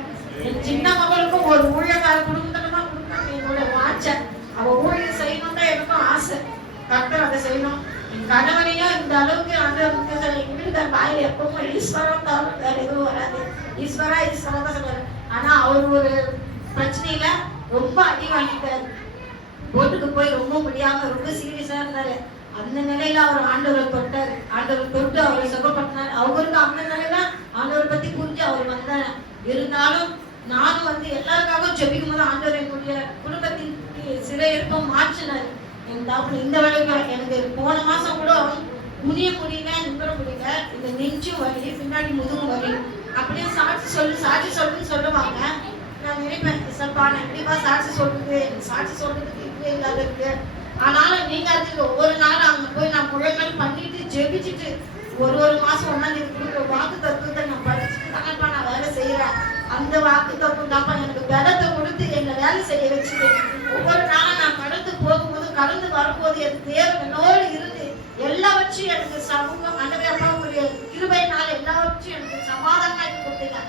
என் சின்ன மகளுக்கும் ஒரு ஊழியக்கார குடும்பத்தனமா கொடுக்கணும் என்னோட வாட்ச. அவ ஊழியம் செய்யணும் தான் எனக்கும் ஆசை. கர்த்தர் அதை செய்யணும். என் கணவனையும் இந்த அளவுக்கு அந்த வீட்டுக்கார வாயில எப்பவும் ஈஸ்வரம் தான், வேற எதுவும் வராது. ஈஸ்வரா ஈஸ்வரா தான் சொல்றாரு. ஆனா அவர் ஒரு பிரச்சனையில ரொம்ப அடி வாங்கிட்டாரு. போட்டுக்கு போய் ரொம்ப முடியாம ரொம்ப சீரியஸா இருந்தாரு. அந்த நிலையில அவர் ஆண்டவரை தொட்டாரு. ஆண்டவர் தொட்டு அவரை சுகப்படுத்தினார். அவருக்கு அந்த நிலையில ஆண்டவரை பத்தி புரிஞ்சு அவர் வந்தார். இருந்தாலும் நானும் வந்து எல்லாருக்காகவும் ஜெபிக்கும் போது ஆண்டவர் என்னுடைய குடும்பத்தின் சிறை இருக்கும் மாற்றினார். இந்த வேலைக்கு எனக்கு போன மாசம் கூட குனிய முடியல, நிமிர முடியல. இந்த நெஞ்சு வலி, பின்னாடி முதுகு வலி. அப்படியே சாட்சி சொல்லுன்னு சொல்லுவாங்க. நான் நினைப்பேன், சப்பா நான் எப்படிப்பா சாட்சி சொல்றது, சாட்சி சொல்றதுக்கு இப்படி இல்லாத இருக்கு. ஆனாலும் நீங்க அதுக்கு ஒவ்வொரு நாளும் அங்க போய் நான் முழங்கால் பண்ணிட்டு ஜெபிச்சுட்டு ஒரு மாசம் 1ஆம் தேதி கொடுக்குற வாக்கு தத்துவத்தை நான் படிச்சுட்டு தானப்பா நான் வேலை செய்யறேன். அந்த வாக்கு தத்துவம் தான்ப்பா எனக்கு பலத்தை கொடுத்து என்னை வேலை செய்ய வச்சுட்டு ஒவ்வொரு நாளும் நான் கடந்து போகும்போது கடந்து வரும்போது என் தேவன் என்னோடு இருந்து எல்லாவற்றையும் எனக்கு சமூகம் அண்டவையப்பா உங்களுடைய கிருபையினால எல்லாவற்றையும் எனக்கு சமாதானமாக்கி கொடுத்தீங்க.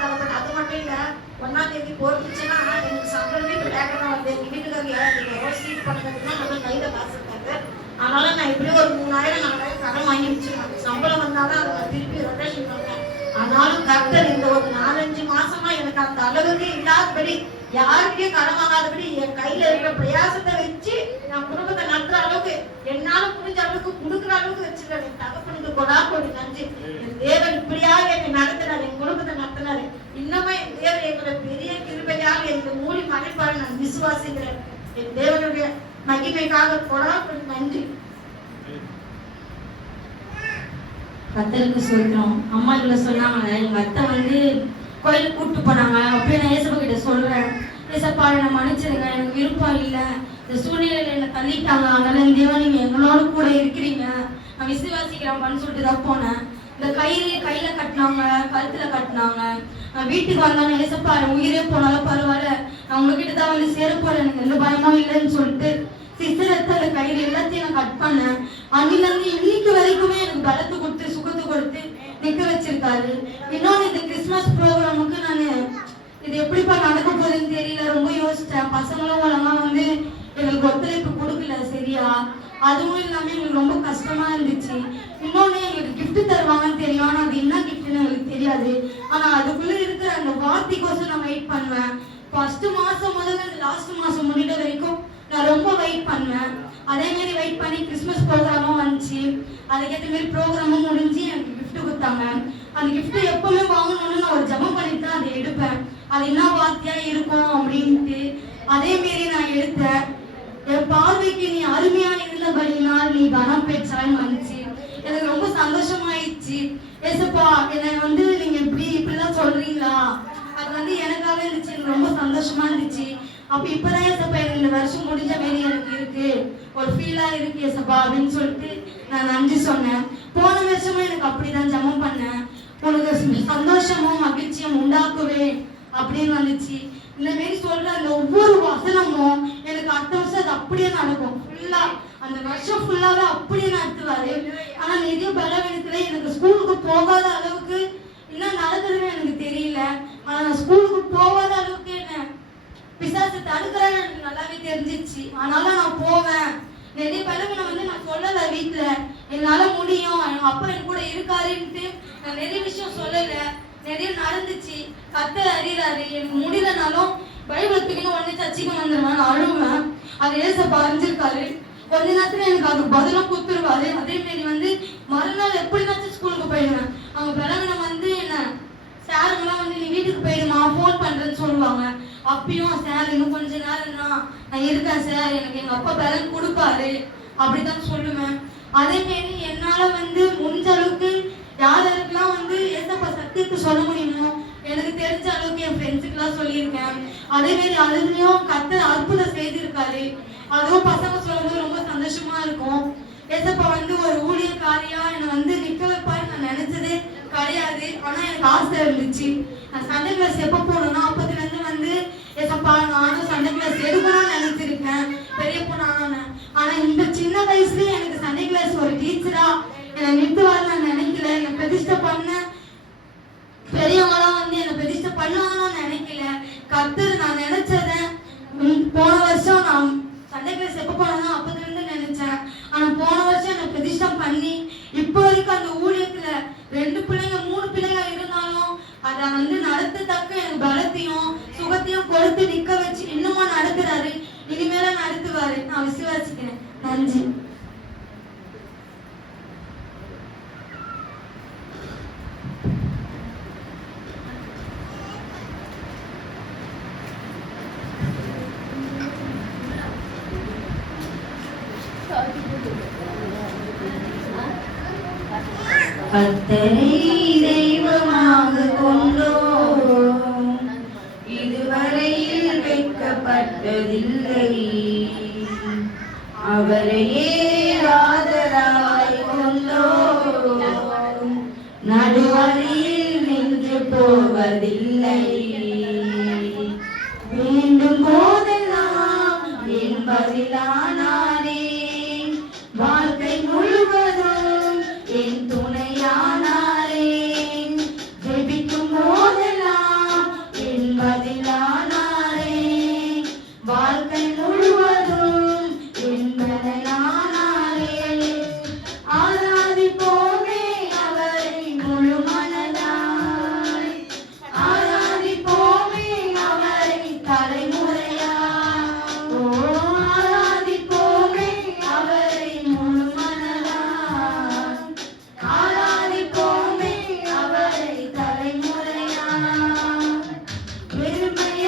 தலைப்பட்ட அது மட்டும் இல்ல, 1ஆம் தேதி போட்டுச்சுன்னா எனக்கு சம்பளமே விளையாடணும் வந்து எங்க வீட்டுக்காரங்க சீட் பண்ணதுன்னா நம்ம கையில காசு இருக்காது. அதனால நான் எப்படியும் ஒரு 3000 4000 கடன் வாங்கி வச்சிருக்கேன். சம்பளம் வந்தாதான் அதை நான் திருப்பி ரொட்டேஷன் பண்ணேன். ஆனாலும் கர்த்தர் இந்த ஒரு 4-5 மாசமா எனக்கு அந்த அளவுக்கு இல்லாதபடி, யாருக்கே கடன் வாங்காதபடி என் கையில இருக்கிற பிரயாசத்தை வச்சு நான் குடும்பத்தை நடத்துற அளவுக்கு என்னால முடிஞ்ச அளவுக்கு கொடுக்குற அளவுக்கு வச்சிருக்கேன். என் தகப்பனுக்கு கொடாக்கோடி நன்றி. என் தேவன் இப்படியாக என்னை நடத்தினார், என் குடும்பத்தை நடத்தினாரு. இன்னுமே என் தேவன் எங்களோட பெரிய கிருபையாக எனக்கு மூடி மறைப்பாரு நான் விசுவாசிக்கிறேன். என் தேவனுடைய மகிமைக்காக கொடாக்கோடி நன்றி. கர்த்தருக்கு சொல்றோம். அம்மா கிட்ட சொன்னாங்க, எங்க அத்தை வந்து கோயிலுக்கு கூப்பிட்டு போனாங்க. அப்படியே நான் ஏசப்பா கிட்ட சொல்றேன், ஏசப்பா என்னை மன்னிச்சிருங்க, எனக்கு விருப்பம் இல்லை, இந்த சூழ்நிலையில என்னை தள்ளிட்டாங்க. அதனால இந்த தேவன் நீங்க எங்களோட கூட இருக்கிறீங்க, நான் விசுவாசிக்கிறேன்ப்பான்னு சொல்லிட்டு தான் போனேன். இந்த கையில கட்டினாங்க, கழுத்துல கட்டினாங்க. நான் வீட்டுக்கு வந்தாலும் ஏசப்பா உயிரே போனாலும் பரவாயில்ல, நான் உங்ககிட்ட தான் வந்து சேர போறேன், எனக்கு எந்த பயமும் இல்லைன்னு சொல்லிட்டு சிஸ்டர் அந்த கயிறு எல்லாத்தையும் நான் கட் பண்ணேன். அன்னில இருந்து இன்னைக்கு வரைக்குமே எனக்கு பலத்தை கொடுத்து சுகத்தை கொடுத்து நிக்க வச்சிருக்காரு. இன்னொன்னு இந்த கிறிஸ்துமஸ் ப்ரோக்ராமுக்கு நான் இது எப்படிப்பா நடக்க போகுதுன்னு தெரியல, ரொம்ப யோசிச்சேன். பசங்களும் ஒழுங்கா வந்து எங்களுக்கு ஒத்துழைப்பு கொடுக்கல சரியா. அதுவும் இல்லாம எங்களுக்கு ரொம்ப கஷ்டமா இருந்துச்சு. இன்னொன்னு எங்களுக்கு கிஃப்ட் தருவாங்கன்னு தெரியும், ஆனா அது என்ன கிஃப்ட்னு எங்களுக்கு தெரியாது. ஆனா அதுக்குள்ள இருக்கிற அந்த வார்த்தைக்கோசம் நான் வெயிட் பண்ணுவேன். ஃபர்ஸ்ட் மாசம் முதல்ல இந்த லாஸ்ட் மாசம் முடிகிற வரைக்கும் நான் ரொம்ப வெயிட் பண்ணேன். அதே மாதிரி வெயிட் பண்ணி கிறிஸ்மஸ் ப்ரோக்ராமும் வந்துச்சு. அதுக்கேற்ற மாதிரி ப்ரோக்ராமும் முடிஞ்சு எனக்கு கிஃப்ட் கொடுத்தாங்க. அந்த கிஃப்ட் எப்பவுமே வாங்கணும்னு நான் ஒரு ஜபம் பண்ணிட்டு தான் அதை எடுப்பேன், அது என்ன வார்த்தையா இருக்கும் அப்படின்ட்டு. அதே மாரி நான் எடுத்தேன். என் பார்வைக்கு நீ அருமையா இருந்தபடினால் நீ கனம் பெற்றான்னு வந்துச்சு. எனக்கு ரொம்ப சந்தோஷமாயிடுச்சு. ஏசப்பா என்னை வந்து நீங்க இப்படிலாம் சொல்றீங்களா, அது வந்து எனக்காக இருந்துச்சு, எனக்கு ரொம்ப சந்தோஷமா இருந்துச்சு. அப்ப இப்பதான் ஏசப்பா எனக்கு இந்த வருஷம் முடிஞ்ச மாரி எனக்கு இருக்கு, ஒரு ஃபீலா இருக்கு ஏசப்பா அப்படின்னு சொல்லிட்டு நான் நன்றி சொன்னேன். போன வருஷமும் எனக்கு அப்படிதான் ஜெபம் பண்ணேன், உனக்கு சந்தோஷமும் மகிழ்ச்சியும் உண்டாக்குவேன் அப்படின்னு வந்துச்சு. இந்த மாரி சொல்ற அந்த ஒவ்வொரு வசனமும் எனக்கு அடுத்த வருஷம் அது அப்படியே நடக்கும். ஃபுல்லா அந்த வருஷம் ஃபுல்லாவே அப்படியே நடத்துவாரு. ஆனா நிறைய பலவீனத்துல எனக்கு ஸ்கூலுக்கு போகாத அளவுக்கு என்ன நடக்குதுன்னு எனக்கு தெரியல. ஆனா நான் ஸ்கூலுக்கு போகாத அளவுக்கு என்ன பிசாசு தடுக்கிறேன்னு எனக்கு நல்லாவே தெரிஞ்சிச்சு. அதனால நான் போவேன். நிறைய பலவீனம் வந்து நான் சொல்லல வீட்டுல, என்னால முடியும், எங்க அப்பா என் கூட இருக்காருன்ட்டு நான் நிறைய விஷயம் சொல்லல. நிறைய நடந்துச்சு, கர்த்தர் அறிறாரு. எனக்கு முடியலனாலும் பைபிள் தூக்கின்னு உடனே சர்ச்சுக்கு வந்துடுவேன், நான் அழுவேன். அது ஏசப்பா அறிஞ்சிருக்காரு. கொஞ்ச நேரத்துல எனக்கு அதுக்கு பதிலும் கொடுத்துருவாரு. அதே மாரி வந்து மறுநாள் எப்படினாச்சும் ஸ்கூலுக்கு போயிடுவேன். அவங்க பலவீனம் வந்து என்ன சாருங்கெல்லாம் வந்து நீ வீட்டுக்கு போயிடுமா ஃபோன் பண்றேன்னு சொல்லுவாங்க. அப்பயும் சார் இன்னும் கொஞ்ச நேரம் தான் நான் இருக்கேன் சார், எனக்கு எங்க அப்பா பலன் கொடுப்பாரு அப்படிதான் சொல்லுவேன். அதே மாரி என்னால வந்து முடிஞ்ச அளவுக்கு யாருக்கெல்லாம் வந்து ஏசப்பா சத்தியத்தை சொல்ல முடியுமோ எனக்கு தெரிஞ்ச அளவுக்கு என் ஃப்ரெண்ட்ஸுக்கெல்லாம் சொல்லியிருக்கேன். அதே மாரி அதுலயும் கர்த்தர் அற்புதம் செய்திருக்காரு. அதுவும் பசங்க சொல்லும்போது ரொம்ப சந்தோஷமா இருக்கும். ஏசப்பா வந்து ஒரு ஊழியக்காரியா என்னை வந்து நிக்க வைப்பாரு நான் நினைச்சதே கிடையாது. ஆனா எனக்கு ஆசை இருந்துச்சு. நான் சண்டே கிளாஸ் எப்ப போகணும்னா அப்பத்துல இருந்து வந்து ஏசப்பா நானும் சண்டே கிளாஸ் எடுக்கணும்னு நினைச்சிருக்கேன் பெரிய பொண்ணு. ஆனா இந்த சின்ன வயசுலயே எனக்கு சண்டே கிளாஸ் ஒரு டீச்சரா என்னை நிறுத்துவாரு நான் நினைக்கல. என்னை பிரதிஷ்டை பண்ண பெரியவங்களாம் வந்து என்னை பிரதிஷ்டை பண்ணுவாங்கன்னு நினைக்கல. கர்த்தர் நான் நினைச்சத போன வருஷம் நான் சண்டே கிளாஸ் எப்ப போனோம்னா அப்பத்துல இருந்து நினைச்சேன். ஆனா போன வருஷம் என்னை பிரதிஷ்டை பண்ணி இப்போ வரைக்கும் அந்த ஊழியத்துல 2 பிள்ளைங்க 3 பிள்ளைங்க இருந்தாலும் அதை வந்து நடத்தத்தக்க எனக்கு பலத்தையும் சுகத்தையும் கொடுத்து நிக்க வச்சு இன்னுமா நடத்துறாரு, இனிமேல நடத்துவாரு. நான் விசுவாசிக்கிறேன். நன்றி. கர்த்தரை தெய்வமாக கொண்டோம், இதுவரையில் வெட்கப்பட்டதில்லை. அவரையே ஆதராய் கொண்டோம், நடுவழியில் நின்று போவதில்லை. வேண்டும் போதெல்லாம் என் பதிலானாரே, வாழ்க்கை முழுவதும் என் துணையானாரே. ஜெபிக்கும் போதெல்லாம் என் பதிலானாரே, வாழ்க்கை முழுவதும் என் துணையானாரே. ஆராதிப்போமே அவரை முழு மனதாய், ஆராதிப்போமே அவரை தலைமுறையா. ஓ ஆராதிப்போமே அவரை முழு மனதாய், ஆராதிப்போமே அவரை தலைமுறையா. பெருமையா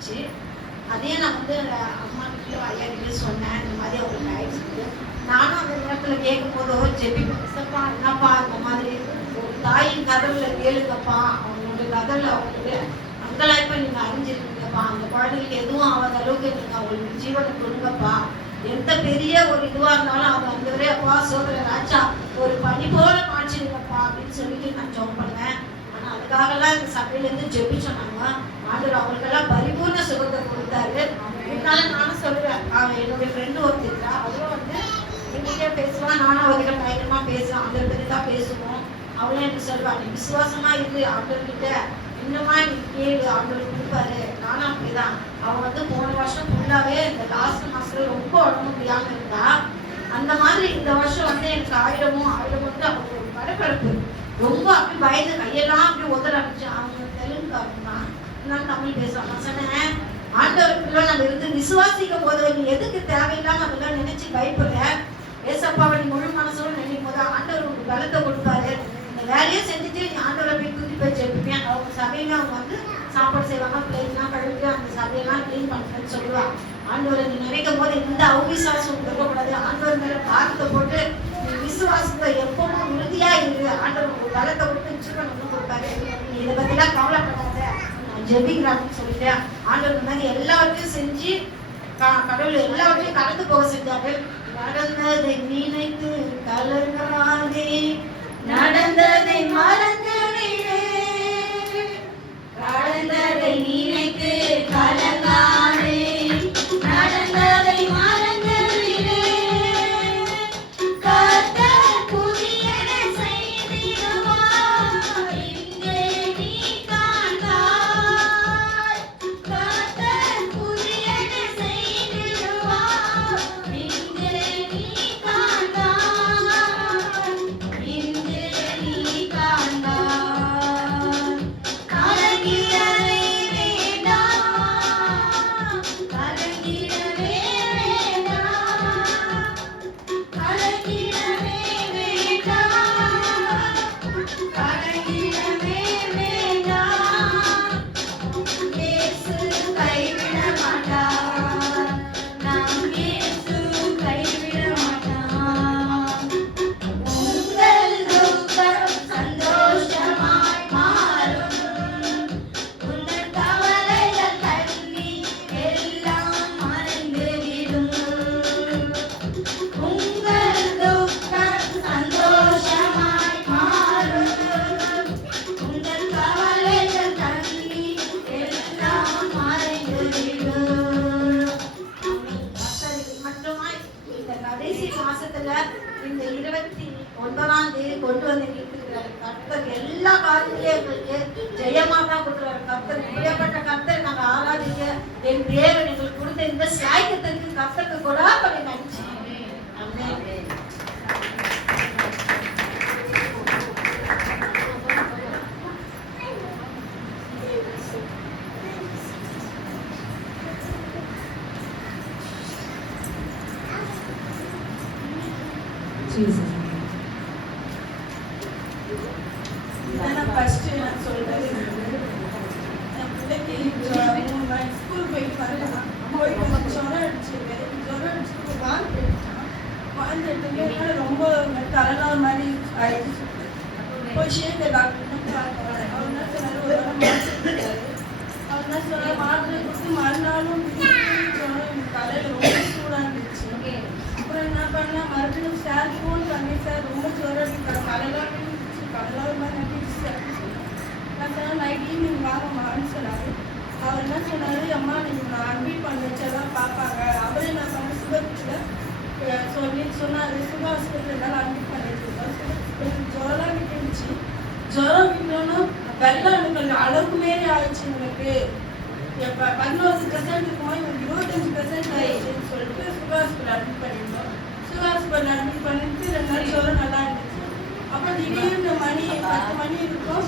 இருந்துச்சு. அதே நான் வந்து அம்மா கிட்டயும் ஐயா கிட்டயும் சொன்னேன், இந்த மாதிரி அவங்களுக்கு ஆயிடுச்சு. நானும் அந்த நேரத்தில் கேட்கும் போதோ ஜெபிப்பா என்னப்பா இந்த மாதிரி ஒரு தாயின் கதவுல கேளுங்கப்பா, அவங்களோட கதவுல அவங்களுக்கு அங்கலாய்ப்பா நீங்க அறிஞ்சிருக்கீங்கப்பா, அந்த குழந்தைகளுக்கு எதுவும் ஆகாத அளவுக்கு நீங்க அவங்களுக்கு ஜீவனை கொடுங்கப்பா, எந்த பெரிய ஒரு இதுவா இருந்தாலும் அது அந்த வரை அப்பா சோதர ராஜா ஒரு பனி போல காய்ச்சிருங்கப்பா அப்படின்னு சொல்லிட்டு நான் ஜெபம் பண்ணேன். ஆனா அதுக்காகலாம் இந்த சபையிலேருந்து ஜெபி சொன்னாங்க. ஆண்டவர் அவங்களுக்கெல்லாம் பரிபூர்ண சுகத்தை கொடுத்தாரு. இருந்தாலும் நானும் சொல்லுவேன், என்னுடைய ஃப்ரெண்டு ஒருத்தர் இருக்கா, அவரும் வந்து என்கிட்ட பேசுவா, நானும் அவர்கிட்ட பயங்கரமா பேசுவேன், ஆண்டவர் பத்தி தான் பேசுவோம். அவளும் எனக்கு சொல்லுவா, நீ விசுவாசமா இருக்கு ஆண்டவர்கிட்ட, இன்னுமா நீ கேளு ஆண்டவர் கொடுப்பாரு. நானும் அப்படிதான். அவன் வந்து போன வருஷம் ஃபுல்லாவே இந்த லாஸ்ட் மாசத்துல ரொம்ப உடம்பு முடியாம இருந்தா. அந்த மாதிரி இந்த வருஷம் வந்து எனக்கு ஆயிரமும் வந்து அவங்க ஒரு படப்படப்பு ரொம்ப அப்படி பயந்து கையெல்லாம் அப்படி உதற ஆரம்பிச்சு. அவங்க தெலுங்கு தான், நான் தமிழ் பேசுவாங்க. சொன்னேன், ஆண்டவருக்குள்ள நம்ம இருந்து விசுவாசிக்கும் போது நீ எதுக்கு தேவையில்லாம அதெல்லாம் நினைச்சு பயப்படுற, ஏசப்பாவை நீ முழு மனசோடு நினைக்கும் போது ஆண்டவர் உங்களுக்கு பலத்தை கொடுப்பாரு. இந்த வேலையை செஞ்சுட்டு நீ ஆண்டவரை போய் தூக்கி போய் ஜெபிப்பேன். அவங்க சபையில அவங்க வந்து சாப்பாடு செய்வாங்க, பிளேட்லாம் கழுவிட்டு அந்த சபையெல்லாம் கிளீன் பண்ணுறேன்னு சொல்லுவாங்க. ஆண்டவரை நீ நினைக்கும் போது எந்த அவிசுவாசம் இருக்கக்கூடாது. ஆண்டவர் மேல பாரத்தை போட்டு நீ விசுவாசத்தை எப்பவும் உறுதியா இருக்கு. ஆண்டவர் உங்களுக்கு பலத்தை கொடுத்து ஜீவன் ஒன்று கொடுப்பாரு. நீ இதை பத்திலாம் கவலைப்படாத, ஜெபிக்கிறான்னு சொல்லிட்டு ஆண்டவர் மாதிரி எல்லாவற்றையும் செஞ்சு கடவுள் எல்லாவற்றையும் கடந்து போக செஞ்சார்கள். நடந்ததை நினைத்து கலங்காதே, நடந்ததை மறந்து விடு, கடந்ததை நினைத்து கலங்காதே, நடந்ததை மறந்து விடு, கர்த்தர் புதியன செய்திடுவார், இங்கே நீ காண்பாய், கர்த்தர் புதியன செய்திடுவார், இங்கே நீ காண்பாய், இங்கே நீ காண்பாய், கலங்கிடவே வேண்டாம், கலங்கிடவே வேண்டாம், கலங்கிடவே வேண்டாம், கலங்கிடவே வேண்டாம், இயேசு கைவிட மாட்டார், நம் இயேசு கைவிட மாட்டார். உங்கள் துக்கம் சந்தோஷமாய் மாறும், உங்கள் கவலைகள் தள்ளி எல்லாம் மறைந்துவிடும். உங்கள் துக்கம் சந்தோஷமாய் மாறும், உங்கள் கவலைகள் தள்ளி எல்லாம் மறைந்துவிடும். மட்டுமாய் இந்த கடைசி மாசத்துல இந்த 29ஆம் தேதி கொண்டு வந்து நிறுத்துகிறார் கர்த்தர். எல்லா காரியத்திலையும் எங்களுக்கு ஜெயமா தான் கொடுக்குறாரு கர்த்தர். இப்படியாப்பட்ட கர்த்தர் நாங்க ஆராதிக்க என் தேவன் எங்களுக்கு கொடுத்த இந்த சாயக்கத்திற்கு கர்த்தருக்கு கூட பண்ணி நன்றி. ஆமென். Jesus. இதெல்லாம் ஃபர்ஸ்ட் நான் சொல்றது. என் பிள்ளைக்கு ஸ்கூல் போயிட்டு வரலாம், போயிட்டு வந்து ஜுரம் அடிச்சுட்டு வாந்தி எடுத்தான். வாந்தி எடுத்துட்டு ரொம்ப தலைநாள் மாதிரி ஆயிடுச்சு. போய் சேர்ந்த டாக்டர் பார்க்குறாரு. அவர் என்ன சொன்னாரு, ஒரு வாரம் மாற்றிருக்காரு. அவர் என்ன சொன்னார், மாத்திரை கொடுத்து மறுநாளும் ஜுரம் தலையில் ரொம்ப சூடாக இருந்துச்சு. அப்புறம் என்ன பண்ணேன், மறுபடியும் சார் ஃபோன் பண்ணி, சார் ரொம்ப ஜுரம் அடிக்கிறார், தலையெல்லாம் இருந்துச்சு, கடலாம் ஒரு மாதிரி நடிச்சு அப்படின்னு சொன்னார். நான் சொன்னேன், நைட் ஈவினிங் வாங்கம்மான்னு சொன்னார். அவர் என்ன சொன்னார், அம்மா நீங்கள் நான் அட்மிட் பண்ண வச்செல்லாம் பார்ப்பாங்க. அவரே நான் பண்ண சுகத்தில் சொல்லி சொன்னார், சுக ஹாஸ்பிட்டல் இருந்தாலும் அட்மிட் பண்ணிட்டுருக்கோம். ஜுரம் விட்டுருந்துச்சு. ஜுரம் விட்டோன்னா வெள்ளம் எனக்கு அளவுக்கு மேலே ஆயிடுச்சு. எனக்கு இப்போ 11% இருக்குமா, இவங்க 25% ஆயிடுச்சுன்னு சொல்லிட்டு சுக ஹாஸ்பிட்டல் அட்மிட் பண்ணியிருந்தோம். சுக ஹாஸ்பிட்டல் அட்மிட் பண்ணிட்டு 2 நாள் ஜுரம் நல்லா இருந்துச்சு. அப்புறம் திடீர்னு மணி 10 மணி இருக்கும்,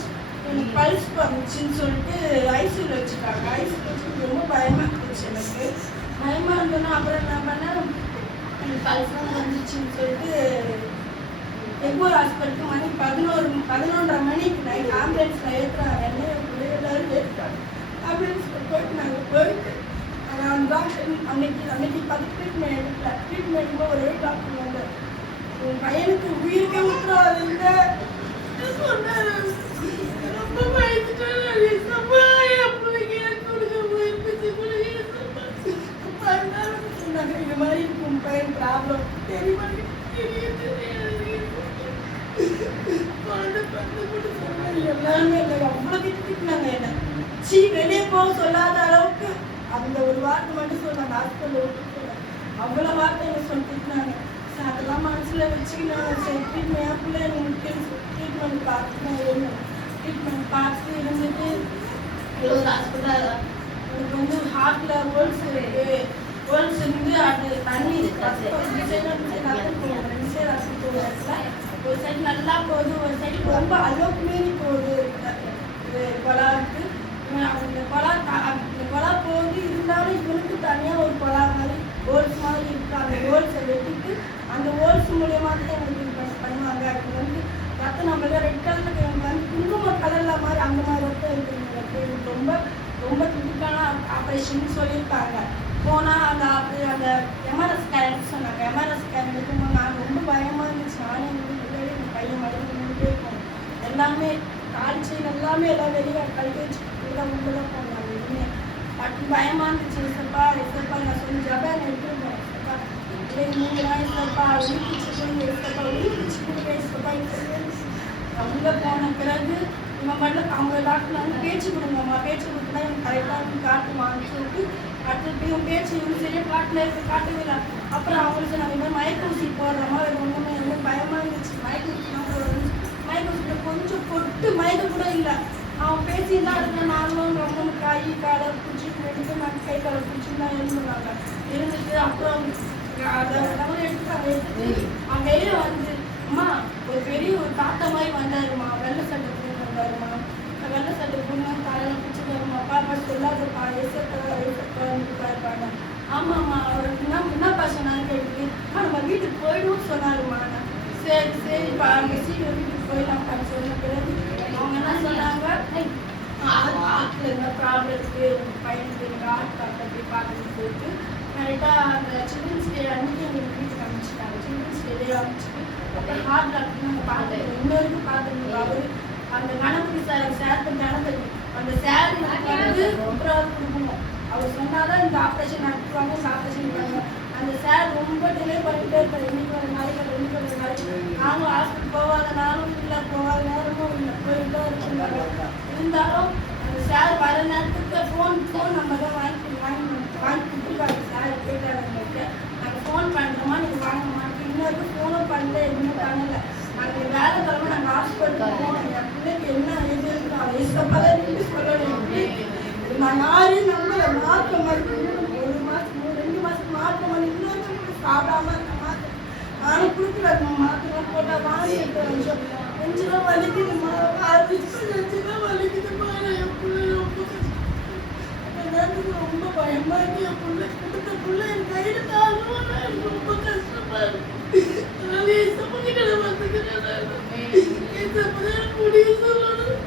எனக்கு பல்ஸ் வந்துச்சுன்னு சொல்லிட்டு ஐசியூவில் வச்சுட்டாங்க. ஐசியூவில் வச்சுட்டு ரொம்ப பயமாக இருந்துச்சு. எனக்கு பயமாக இருந்தோன்னா அப்புறம் என்ன பண்ணேன், எனக்கு பல்ஸ்லாம் வந்துச்சுன்னு சொல்லிட்டு எக்மோர் ஹாஸ்பிட்டலுக்கு மணி 11:30 மணிக்கு நைட் ஆம்புலன்ஸில் ஏற்றுறாங்க. என்ன எல்லாரும் ஏற்றுறாங்க. ஆம்புலன்ஸில் போயிட்டு நாங்கள் போயிட்டு ப்ராப்ளம் தெரியுமா? எல்லாருமே அவ்வளோ திட்டினாங்க என்ன. சீ வெளியே போக சொல்லாத அளவுக்கு அந்த ஒரு வார்த்தை மட்டும் சொன்னாங்க. ஹாஸ்பிட்டல் அவ்வளோ வார்த்தை என்ன சொல்லி திட்டினாங்க. அதெல்லாம் மனசுல வச்சுக்கினாங்க. சரி ட்ரீட்மெண்ட் என் பிள்ளை எனக்கு ட்ரீட்மெண்ட் பார்த்து இருந்துட்டு ஒரு ஹாஸ்பிட்டல் எனக்கு வந்து ஹார்ட்ல ஹோல்ஸ் இருக்கு. ஹோல்ஸ் இருந்து அது தண்ணி ஒரு சைடு நல்லா போகுது, ஒரு சைடு ரொம்ப அளவுக்கு மீறி போகுது. கொலாவுக்கு அந்த கொலா போகுது. இருந்தாலும் இவனுக்கு தனியாக ஒரு கொலா மாதிரி ஹோல்ஸ் மாதிரி இருக்கு. அந்த ஹோல்ஸை வெட்டிட்டு அந்த ஹோல்ஸ் மூலியமாக தான் எங்களுக்கு பண்ணுவாங்க. அது வந்து ரத்தம் நம்மள ரெட் கலருக்கு வந்து குங்கும கலர்ல மாதிரி அந்த மாதிரி ரத்தம் இருக்குது. ரொம்ப ரொம்ப கிரிட்டிக்கான ஆப்ரேஷன் சொல்லியிருக்காங்க. போனால் அந்த எம்ஆர்எஸ் ஸ்கேன் சொன்னாங்க. எம்ஆர்எஸ் ஸ்கேன் எடுக்கும்போது நான் ரொம்ப பயமாக இருந்துச்சு. நானே எங்கள் பையன் மறுபடியும் இருக்கும் எல்லாமே காய்ச்சல் எல்லாமே எல்லாம் வெளியே கழுவி வச்சு உள்ளதான் போனாங்க. எதுவுமே பட்டு பயமாக இருந்துச்சு. எசப்பா எசப்பா நான் சொல்லி ஜபான் எடுத்துருக்கோம். எசப்பா நீங்களா எசப்பா உயிர்ப்பிச்சு கொடுங்க. எசப்பா உயிர்ப்பிச்சு கொடுங்க. எசப்பா அவங்க போன பிறகு இவன் மட்டும் அவங்க டாக்டர் வந்து பேச்சு கொடுங்கம்மா, பேச்சு கொடுத்தா இவன் கரெக்டாக காட்டுவான்னு சொல்லிட்டு அடுத்து இவன் பேச்சு இவங்க சரியாக காட்டவே இல்லை. அப்புறம் அவங்களுக்கு நான் இந்த மாதிரி மயக்க ஊசி போடுற மாதிரி ஒன்றுமே ரொம்ப பயமாக இருந்துச்சு. மயக்க ஊசிலாம் போடுறது மயக்க ஊசியில் கொஞ்சம் பொட்டு மயக்க கூட இல்லை. அவன் பேசியிருந்தா அடுத்த நாங்களும் ரொம்ப கை காலை பிடிச்சிட்டு எடுத்து நான் கை காலை பிடிச்சிட்டு தான் இருந்துருவாங்க. இருந்துட்டு அப்புறம் அதை எடுத்துட்டு அவன் வெளியே வந்து அம்மா ஒரு பெரிய ஒரு தாத்தா மாதிரி வந்தாருமா, வெள்ளை சட்டை போட்டு வந்தாருமா. வெள்ளை சட்டை போட்டு தலையில பிடிச்சிட்டு வருமா, பாப்பா சொல்லாதப்பா இருப்பாங்க. ஆமாம்மா அவருக்கு என்னப்பா சொன்னான்னு கேட்டு நம்ம வீட்டுக்கு போயிடுவோம் சொன்னாருமா. சரி சரிப்பா அங்கே சீக்கிரம் வீட்டுக்கு போயிடலாம்ப்பான்னு சொன்ன பிறகு அவங்க என்ன சொன்னாங்க, ஆற்றுல என்ன ப்ராப்ளம் இருக்குது உங்கள் பையனுக்கு எங்கள் ஆர்ட் டாக்டர் போய் பார்க்கணும்னு சொல்லிட்டு கரெக்டாக அந்த சில்ட்ரன்ஸ் டே அன்றைக்கி எங்களுக்கு வீட்டுக்கு அனுப்பிச்சிட்டாங்க. சில்ட்ரன்ஸ் டே அனுப்பிச்சிட்டு அப்புறம் ஹார்ட் டாக்டர் நம்ம பார்த்தோம். இன்னொருக்கும் பார்த்துருந்தோம். அவர் அந்த கணபதி சார் கணபதி அந்த சேர் வந்து அப்புறம் கொடுக்கணும். அவர் சொன்னாதான் இந்த ஆப்ரேஷன் நடத்துவாங்க. இந்த ஆப்ரேஷன் பண்ணுவாங்க. அந்த சார் ரொம்ப டிலே பண்ணிகிட்டே இருப்பார். இன்னைக்கு ஒரு நாளைக்கு ரெண்டு ஒரு நாளைக்கு நானும் ஹாஸ்பிட்டல் போகாத நானும் இல்லை, போகாத நேரமும் இல்லை, போயிட்டு தான் இருக்குங்க. இருந்தாலும் அந்த சார் வர நேரத்துக்கு ஃபோன் நம்ம தான் வாங்கி கொடுத்துருக்காரு. சார் கேட்டாங்க நாங்கள் ஃபோன் பண்ணுறோமா நீங்கள் வாங்க மாட்டோம். இன்னொரு ஃபோனும் பண்ணல, எதுவுமே பண்ணலை. நாங்கள் வேலைக்கிழமை நாங்கள் ஹாஸ்பிட்டல் போனோம். என் பிள்ளைக்கு என்ன இது இருக்கு அவன் இஷ்டப்பதான் நின்று சொல்லணும். நான் யாரையும் நம்பலை. மாற்ற மாதிரி 1 மாதம் 2 மாதம் மாற்ற மாதிரி இன்னொரு சாப்பிடாம இருக்க மாட்டேன். நானும் கொடுக்குறேன் மாத்திரம் போட்டால் வாங்கிட்டு கொஞ்சம் வலிக்குதுமா, நெஞ்சுதான் வலிக்குதுமா. என் பிள்ளை ரொம்ப பயமா இருக்கு. என் பிள்ளை கொடுத்த பிள்ளை என் கையில் தாழ்வான ரொம்ப கஷ்டமா இருக்கு. அதனால இசப்பகிட்ட வந்துக்கிறேன். இசப்பதான் முடிவு சொல்லணும்.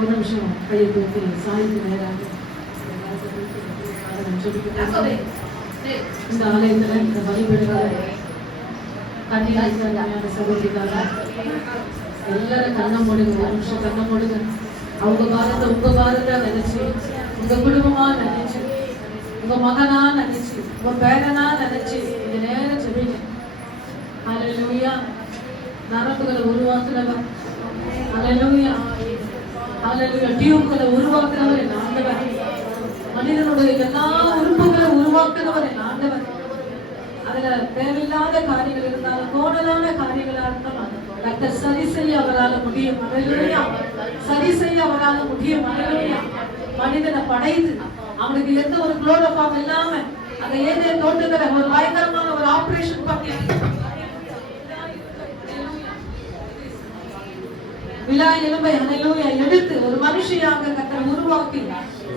ஒரு நிமிஷம் கையை தூக்கி சாய்ந்து நேராக இந்த ஆலயத்தில் இந்த வழிபடுகிற கன்னியாச சகோதரிக்காக எல்லாரும் கண்ணை மூடுங்க. ஒரு நிமிஷம் கண்ணை மூடுங்க. அவங்க பாரத்தை உங்க பாரத்தை நினைச்சு, உங்க குடும்பமா நினைச்சு, உங்க மகனா நினைச்சு, உங்க பேரனா நினைச்சு இந்த நேரம் சொல்லுங்க. ஹல்லேலூயா. நரம்புகளை உருவாக்குறவர், ஹல்லேலூயா ஹல்லேலூயா. டியூப்களை உருவாக்குறவர் என் ஆண்டவர். மனிதனுடைய எல்லா உறுப்புகளை உருவாக்குறவர் என் ஆண்டவர். அதுல தேவையில்லாத காரியங்கள் இருந்தாலும், கோணலான காரியங்களா இருந்தாலும் கர்த்தர் சரி செய்ய அவரால் முடியும். ஹல்லேலூயா. சரி செய்ய அவரால் முடியும். ஹல்லேலூயா. மனிதனை படைத்து அவனுக்கு எந்த ஒரு குளோரோஃபார்ம் இல்லாம அதை ஏதே தோட்டத்துல ஒரு பயங்கரமான ஒரு ஆபரேஷன் பண்ணி விழா எலும்பை ஹல்லேலூயா எடுத்து ஒரு மனுஷியாக கர்த்தர் உருவாக்கி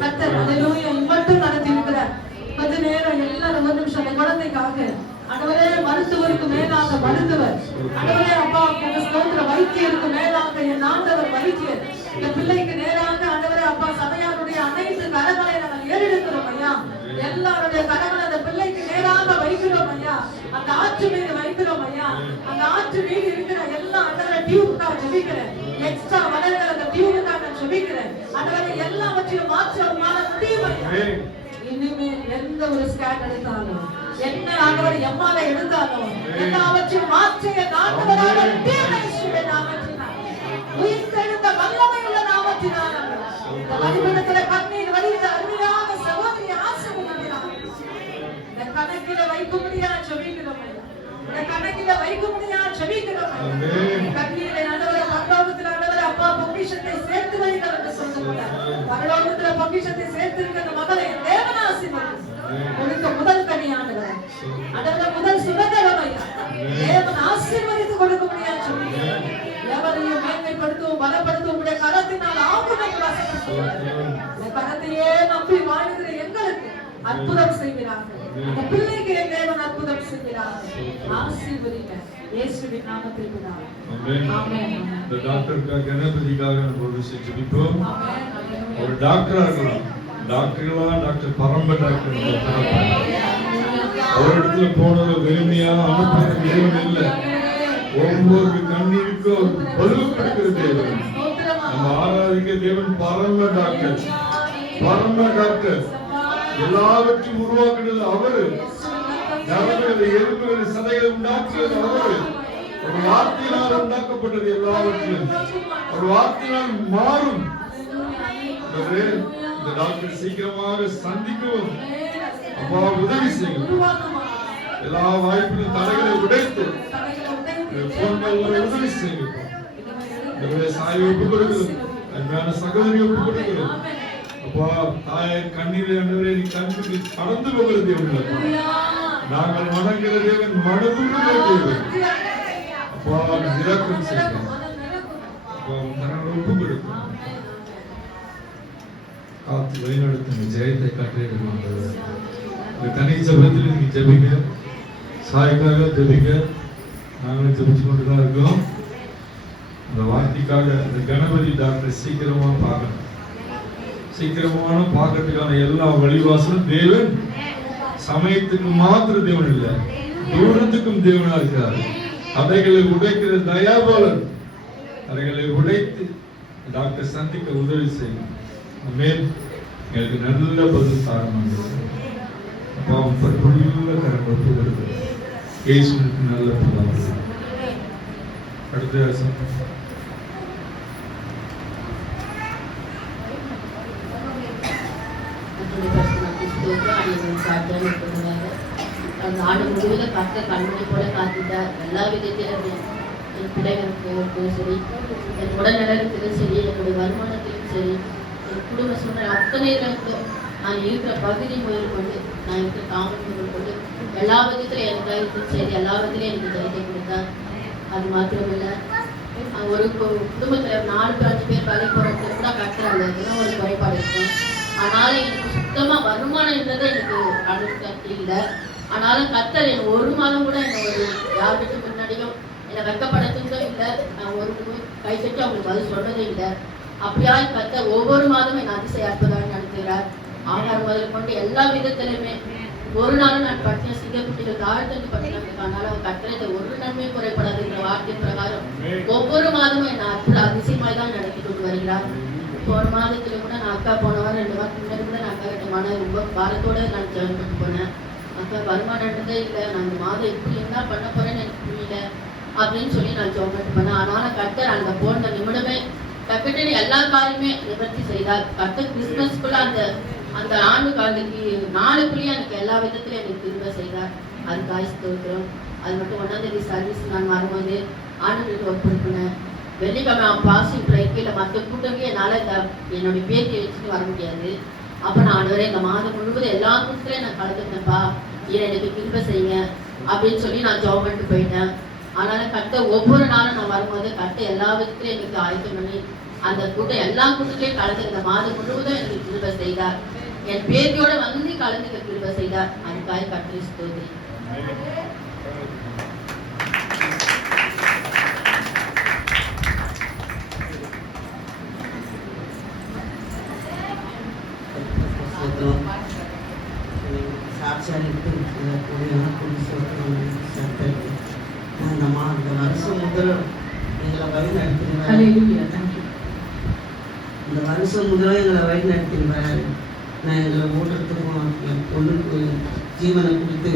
கர்த்தர் ஹல்லேலூயா மட்டும் நடத்தி இருக்கிறார். கொஞ்ச நேரம் எல்லாரும் ஒரு நிமிஷம் அந்த குழந்தைக்காக ஆண்டவரே, மருத்துவருக்கு மேலாக மருத்துவர், ஆண்டவரே அப்பா உங்க ஸ்தோத்திர வைத்தியருக்கு மேலாக என் ஆண்டவர் வைத்தியர், இந்த பிள்ளைக்கு நேராக ஆண்டவரே அப்பா சபையாருடைய அனைத்து கரங்களை நாங்கள் ஏறெடுக்கிறோம் ஐயா. எல்லாருடைய கரங்களை அந்த பிள்ளைக்கு நேராக வைக்கிறோம் ஐயா. அந்த ஆற்று மீது வைக்கிறோம் ஐயா. அந்த ஆற்று மீது இருக்கிற எல்லா அந்த டியூப்காக ஜெபிக்கிறேன். எக்ஸ்ட்ரா வளர்கிற அந்த டியூப்காக நான் ஜெபிக்கிறேன். அதனால எல்லாவற்றையும் மாற்ற முடியும் ஐயா. இனிமே எந்த ஒரு ஸ்கேன் எடுத்தாலும் என்ன ஆண்டவர் எம்மால எடுத்தாலும் எல்லாவற்றையும் மாற்றிய ஆண்டவராக இயேசுவின் நாமத்தினால் உயிர்த்தெழுந்த வல்லமை உள்ள நாமத்தினால் இந்த பலிபீடத்திலே கண்ணீர் வடித்த அருமையான சகோதரி ஆசீர்வதிக்கிறார். இந்த கணக்கில வைக்க முடியாது ஜெபிக்கிறோம் ஐயா. இந்த கணக்கில வைக்க முடியாது ஜெபிக்கிறோம் ஐயா. கண்ணீரை ஆண்டவரே பரலோகத்தில் ஆண்டவரே அப்பா பொக்கிஷத்தை சேர்த்து வைங்கள் என்று சொல்லுகிறார். பரலோகத்தில் பொக்கிஷத்தை சேர்த்திருக்கிற மகளை தேவன் ஆசீர்வதிக்கிறார். கொடுத்த முதல் கனியானவர் அதோட முதல் சுகந்தரம் ஐயா. தேவன் ஆசீர்வதித்து கொடுக்க முடியாது சொல்லுகிறார். எவரையும் மேன்மைப்படுத்தவும் பலப்படுத்தவும் உடைய கரத்தினால் ஆகுதல் வாசப்படுத்துகிறார். இந்த கரத்தையே நம்பி வாழ்கிற எங்களுக்கு அற்புதம் செய்கிறார்கள். அந்த பிள்ளைக்கு தேவன் அற்புதம் செய்கிறார்கள். ஆசீர்வதிங்க இயேசுவின் நாமத்தில் பிதாவே. ஆமென். இந்த டாக்டருக்காக கணபதிக்காக நம்ம ஒரு விஷயம் ஜெபிப்போம். ஒரு டாக்டரா இருக்கலாம். டாக்டர்களா டாக்டர் பரம்ப டாக்டர் அவர் இடத்துல போனது வெறுமையா அனுப்புறது தேவன் இல்லை. ஒவ்வொரு கண்ணீருக்கும் பதில் கொடுக்கிற தேவன். நம்ம ஆராதிக்க தேவன் பரம டாக்டர். பரம டாக்டர் எல்லாவற்றையும் உருவாக்குறது அவரு. நரம்புகளை எலும்புகளை சதைகளை உண்டாக்குறது அவரு. ஒரு வார்த்தையினால் உண்டாக்கப்பட்டது எல்லாவற்றையும் ஒரு வார்த்தையினால் மாறும். இந்த டாக்டர் சீக்கிரமாக சந்திக்கவும் அப்பா உதவி செய்யும். எல்லா வாய்ப்புகளும் தடைகளை உடைத்து உதவி செய்யும். சாயை ஒப்புக் கொடுக்கிறோம். அன்பான சகோதரி ஒப்புக் கொடுக்கிறோம். அப்பா தாயை கண்ணீரை அண்டவரே நீ கண்ணுக்கு கடந்து போகிறது நாங்கள் வணங்குகிற தேவன் மனதுள்ள தேவன். அப்பா இரக்கம் செய்கிறோம். அப்பா நாங்கள் ஒப்புக் கொடுக்கிறோம். காத்து வழிநடத்துங்க. ஜெயத்தை கட்டளையிடுவாங்க. இந்த தனி ஜபத்தில் நீங்க ஜெபிங்க. சாய்க்காக ஜெபிங்க. நாங்களும் ஜெபிச்சு கொண்டுதான் இருக்கோம். இந்த வார்த்தைக்காக இந்த கணபதி டாக்டர் சீக்கிரமா பார்க்கணும். சீக்கிரமான பார்க்கறதுக்கான எல்லா வழிவாசலும் தேவன். சமயத்துக்கு மாத்திர தேவன் இல்லை, தூரத்துக்கும் தேவனா இருக்கிறார். அதைகளை உடைக்கிற தயாபாலன். அதைகளை உடைத்து டாக்டர் சந்திக்க உதவி செய்யும். மேல் எங்களுக்கு நல்ல பதில் தாரமாக உள்ள கரம் ஒப்புகிறது. இயேசுவுக்கு நல்ல பிதாவே. அடுத்த அந்த ஆண்டு முழுவதும் கத்த கண்மணி போல காத்துட்டார். எல்லா விதத்திலும் என் பிள்ளைகளுக்கும் சரி, என் உடல்நலத்திலும் சரி, என்னுடைய வருமானத்திலும் சரி, என் குடும்ப சூழ்நிலை அத்தனை இருக்கும். நான் இருக்கிற பகுதி முதல் கொண்டு, நான் இருக்கிற தாமரை முதல் கொண்டு எல்லா விதத்திலும் என் கைக்கும் சரி, எல்லா விதத்திலும் எனக்கு ஜெயத்தை கொடுத்தார். அது மாத்திரமில்லை, ஒரு குடும்பத்தில் 4-5 பேர் வேலைக்கு போகிறதுக்கு கூட கட்டுறாங்க. இன்னும் ஒரு குறைபாடு இருக்கும். ஆனாலும் எனக்கு சுத்தமாக வருமானம் என்றது எனக்கு அனுபவம் இல்லை. ஆனாலும் கத்தர் என் ஒரு மாதம் கூட என்னை ஒரு யார் வீட்டு முன்னாடியும் என்னை வெக்கப்படுத்துறதும் இல்லை. நான் ஒரு கை தட்டி அவங்களுக்கு பதில் சொல்றதும் இல்லை. அப்படியாய் கத்தர் ஒவ்வொரு மாதமும் என் அதிசய அற்புதமாக நடத்துகிறார். ஆகாரம் முதல் கொண்டு எல்லா விதத்திலுமே ஒரு நாளும் நான் பட்டின சிங்கக்குட்டிகள் தாழ்த்தண்டு பட்டினதுக்கானால அவன் கட்டளை ஒரு நன்மை குறைப்படாதுங்கிற வார்த்தை பிரகாரம் ஒவ்வொரு மாதமும் என் அற்புத அதிசயமாய் தான் நடத்தி கொண்டு வருகிறார். போன மாதத்துல கூட நான் அக்கா போன வாரம் 2 வாரத்துக்கு முன்னாடி கூட நான் அக்கா கிட்ட மன ரொம்ப பாரத்தோட நான் ஜாயின் பண்ணி போனேன். அக்கா வருமானன்றதே இல்லை, நான் இந்த மாதம் எப்படி என்ன பண்ண போறேன்னு எனக்கு புரியல அப்படின்னு சொல்லி நான் ஜாயின் பண்ணி போனேன். ஆனாலும் கர்த்தர் அந்த போன நிமிடமே டக்குன்னு எல்லா காரியமே நிவர்த்தி செய்தார். கர்த்தர் கிறிஸ்துமஸ்க்குள்ள அந்த ஆண்டு காலத்துக்கு 4 எனக்கு எல்லா விதத்திலும் எனக்கு திரும்ப செய்தார். அது காய்ச்சி தோற்கிறோம். அது மட்டும் 1ஆம் தேதி சர்வீஸ் நான் வரும்போது ஆண்டு ஒர்க் பண்ணினேன். வெள்ளிக்கிழமை பாசிங் ப்ரைக்கு இல்லை மற்ற கூட்டமே என்னால் என்னுடைய பேத்தியை வச்சுட்டு வர முடியாது. அப்போ நான் ஆண்டவரே இந்த மாதம் முழுவதும் எல்லா கூட்டத்திலையும் நான் கலந்துருந்தேன்ப்பா, இதை எனக்கு திரும்ப செய்யுங்க அப்படின்னு சொல்லி நான் ஜாப் பண்ணிட்டு போயிட்டேன். ஆனாலும் கட்ட ஒவ்வொரு நாளும் நான் வரும்போது கட்ட எல்லா விதத்திலையும் எனக்கு ஆயத்தம் பண்ணி அந்த கூட்டம் எல்லா கூட்டத்திலையும் கலந்து இந்த மாதம் முழுவதும் எனக்கு திரும்ப செய்தார். என் பேத்தியோட வந்து கலந்துக்க திரும்ப செய்தார். அதுக்காக கட்டளை ஸ்தோத்திரி. இந்த வருஷம் முதல் எங்களை வழி நடத்தினார். Hallelujah. Thank you. இந்த வருஷம் முதல் எங்களை வழி நடத்தினார். நான் எங்களை ஓட்டுறதுக்கும் என் பொண்ணுக்கு ஜீவனை கொடுத்து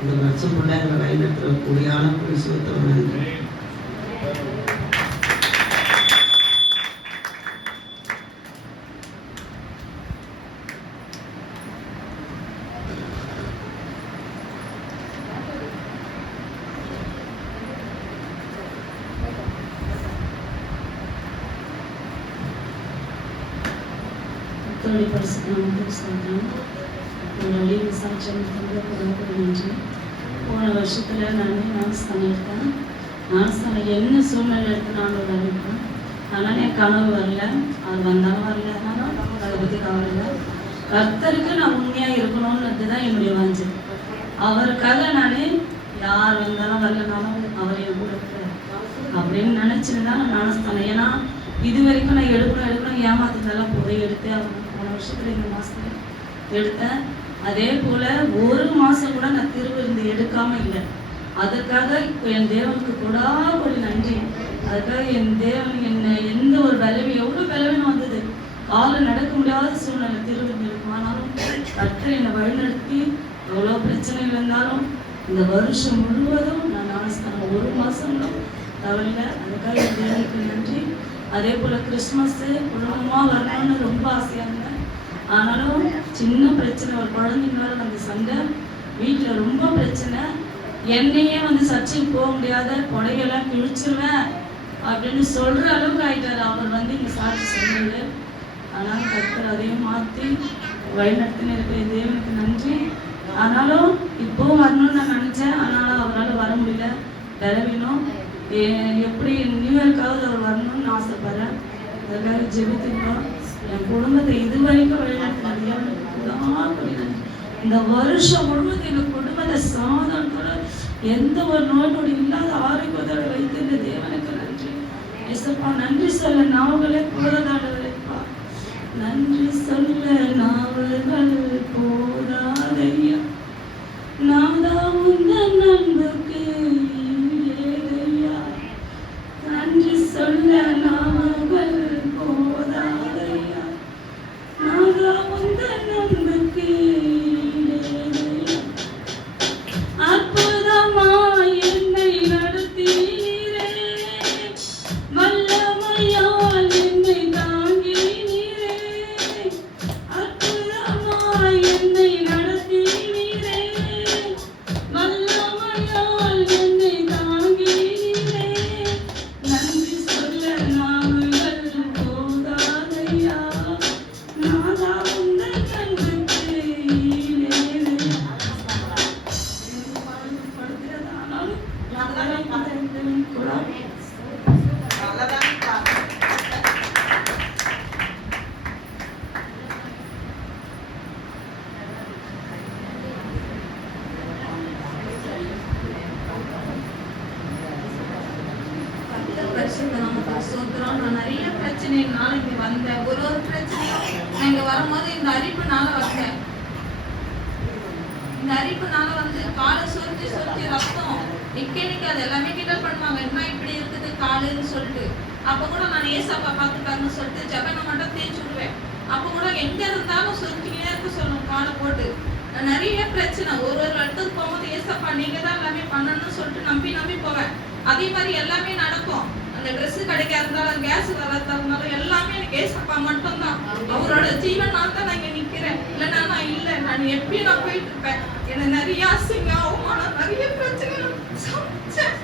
இந்த வருஷம் ஃபுல்லாக எங்களை வழி நடத்துறக்கூடியான புரிசுத்தம் நன்றி. கர்த்தருடைய பரிசுத்த நாமத்துக்கு ஸ்தோத்திரம். ஒரு அழிவு சாட்சியம் தந்ததுக்கு நன்றி. போன வருஷத்துல நான் ஞானஸ்தானம் எடுத்தேன். ஞானஸ்தானம் என்ன சூழ்நிலை எடுத்து நான் ஒரு அறிவிப்பேன். ஆனால் என் கனவு வரல, அவர் வந்தாலும் வரல, அதை பற்றி கவலை இல்லை. கர்த்தருக்கு நான் உண்மையாக இருக்கணும்ன்றது தான் என்னுடைய வாஞ்சை. அவருக்காக நான் யார் வந்தாலும் வரலனாலும் அவர் என் கூட இருக்கிறார் அப்படின்னு நினச்சிருந்தா நான் ஞானஸ்தானம். ஏன்னா இது வரைக்கும் நான் எடுக்கணும் ஏமாத்துறதெல்லாம் போய் எடுத்தேன். போன வருஷத்துல இந்த மாசத்துல எடுத்தேன். அதே போல ஒரு மாசம் கூட நான் திருவிருந்து எடுக்காம இல்லை. அதுக்காக என் தேவனுக்கு கொடாகொடி நன்றி. அதுக்காக என் தேவன் என்ன எந்த ஒரு பலவீனம் எவ்வளவு பலவீனம் வந்தது, காலில் நடக்க முடியாத சூழ்நிலை திருவிருந்து இருக்கும். ஆனாலும் கர்த்தர் என்னை வழிநடத்தி எவ்வளோ பிரச்சனைகள் இருந்தாலும் இந்த வருஷம் முழுவதும் நான் ஞானஸ்தானம் ஒரு மாசம் தவறில்லை. அதுக்காக என் தேவனுக்கு நன்றி. அதே போல கிறிஸ்மஸ் குடும்பமா வரணும்னு ரொம்ப ஆசையா இருந்தேன். ஆனாலும் சின்ன பிரச்சனை, ஒரு குழந்தைங்களால அந்த சண்டை, வீட்டில் ரொம்ப பிரச்சனை. என்னையே சர்ச்சுக்கு போக முடியாத, கொடையெல்லாம் கிழிச்சிருவேன் அப்படின்னு சொல்ற அளவுக்கு ஆயிட்டாரு. அவர் இங்க சாட்சி சொன்னாரு. ஆனாலும் கர்த்தர் அதையும் மாற்றி வழிநடத்தின இருக்கிற தேவனுக்கு நன்றி. ஆனாலும் இப்போ வரணும்னு நான் நினைச்சேன். ஆனாலும் அவரால் வர முடியல, பலவீனம். எப்படி நியூ இயர்க்காவது அவர் வரணும்னு ஆசைப்படுறேன். அதற்காக ஜெபித்துக்கிறோம். என் குடும்பத்தை இது வரைக்கும் வழிநடத்தினது இந்த வருஷம் முழுவதும் எங்கள் குடும்பத்தை சாதனத்தோட எந்த ஒரு நோயோடு இல்லாத ஆரோக்கியத்தோடு வைத்து இந்த தேவனுக்கு நன்றி. ஏசப்பா, நன்றி சொல்ல நாவலே போதாதப்பா, நன்றி சொல்ல நாவல்கள் போதாதையா. நாதா உந்தன் அன்புக்கு நன்றி சொல்ல நாவல்கள் போதாதையா. நாதா உந்தன் அன்புக்கு அற்புதமாய் என்னை நடத்தினீரே, வல்லமையால் என்னை தாங்கினீரே. அற்புதமாய் என்னை நடத்தினீரே, வல்லமையால் என்னை தாங்கினீரே. நன்றி சொல்ல நாவல்கள் போதாதையா. நாதா உந்தன் அன்புக்கு ஈடேதையா. படுகிறதானாலும் கூட நான் நிறைய பிரச்சனைனால இங்க வந்தேன். ஒரு பிரச்சனையும் நான் இங்க வரும்போது இந்த அரிப்புனால வந்தேன். இந்த அரிப்புனால காலை சொரிஞ்சு ரத்தம் நிக்காது. எல்லாமே கிண்டல் பண்ணுவாங்க, என்ன இப்படி இருக்குது காலுன்னு சொல்லிட்டு. அப்ப கூட நான் ஏசப்பா பார்த்துட்டாங்கன்னு சொல்லிட்டு ஜபனை மட்டும் தேய்ச்சி விடுவேன். அப்ப கூட எங்க இருந்தாலும் சொரிஞ்சுக்கிட்டே இருக்க சொல்லணும் காலை போட்டு. நிறைய பிரச்சனை. ஒரு இடத்துக்கு போகும்போது ஏசப்பா நீங்க தான் எல்லாமே பண்ணணும்னு சொல்லிட்டு நம்பி போவேன். அதே மாதிரி எல்லாமே நடக்கும். அந்த ட்ரெஸ் கிடைக்க இருந்தாலும், கேஸ் வரதா இருந்தாலும் எல்லாமே எனக்கு ஏசப்பா மட்டும்தான். அவரோட ஜீவனால் தான் நான் இங்க நிக்கிறேன். இல்லைன்னா நான் இல்லை, நான் எப்பயும் நான் போயிட்டு இருப்பேன். எனக்கு நிறைய அசிங்க அவமானம், நிறைய பிரச்சனைகள் சமைச்சேன்.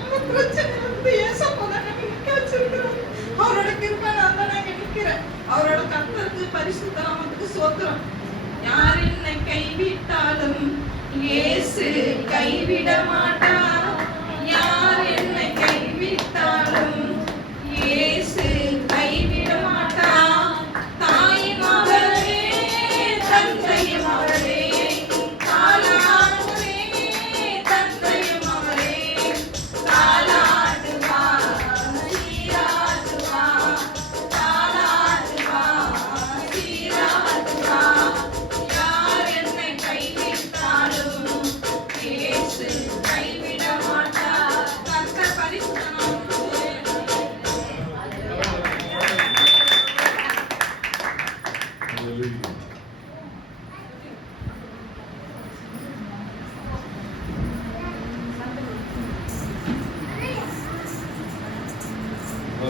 அந்த பிரச்சனை ஏசப்பா தான் எனக்கு நிக்க வச்சிருக்கிறோம். அவரோட கிருபையால தான் நான் நிக்கிறேன். அவரோட கர்த்தருக்கு பரிசுத்த நாமத்துக்கு ஸ்தோத்திரம். யார் என்னை கைவிட்டாலும் இயேசு கைவிட மாட்டார். யார் என்னை கைவிட்டாலும் இயேசு கைவிட மாட்டார். தாயின் மகளே, தந்தையின் மகளே, தாலாட்டுவே தந்தையின் மகளே, தாலாட்டுவா சீராட்டுவா, தாலாட்டுவா சீராட்டுவா.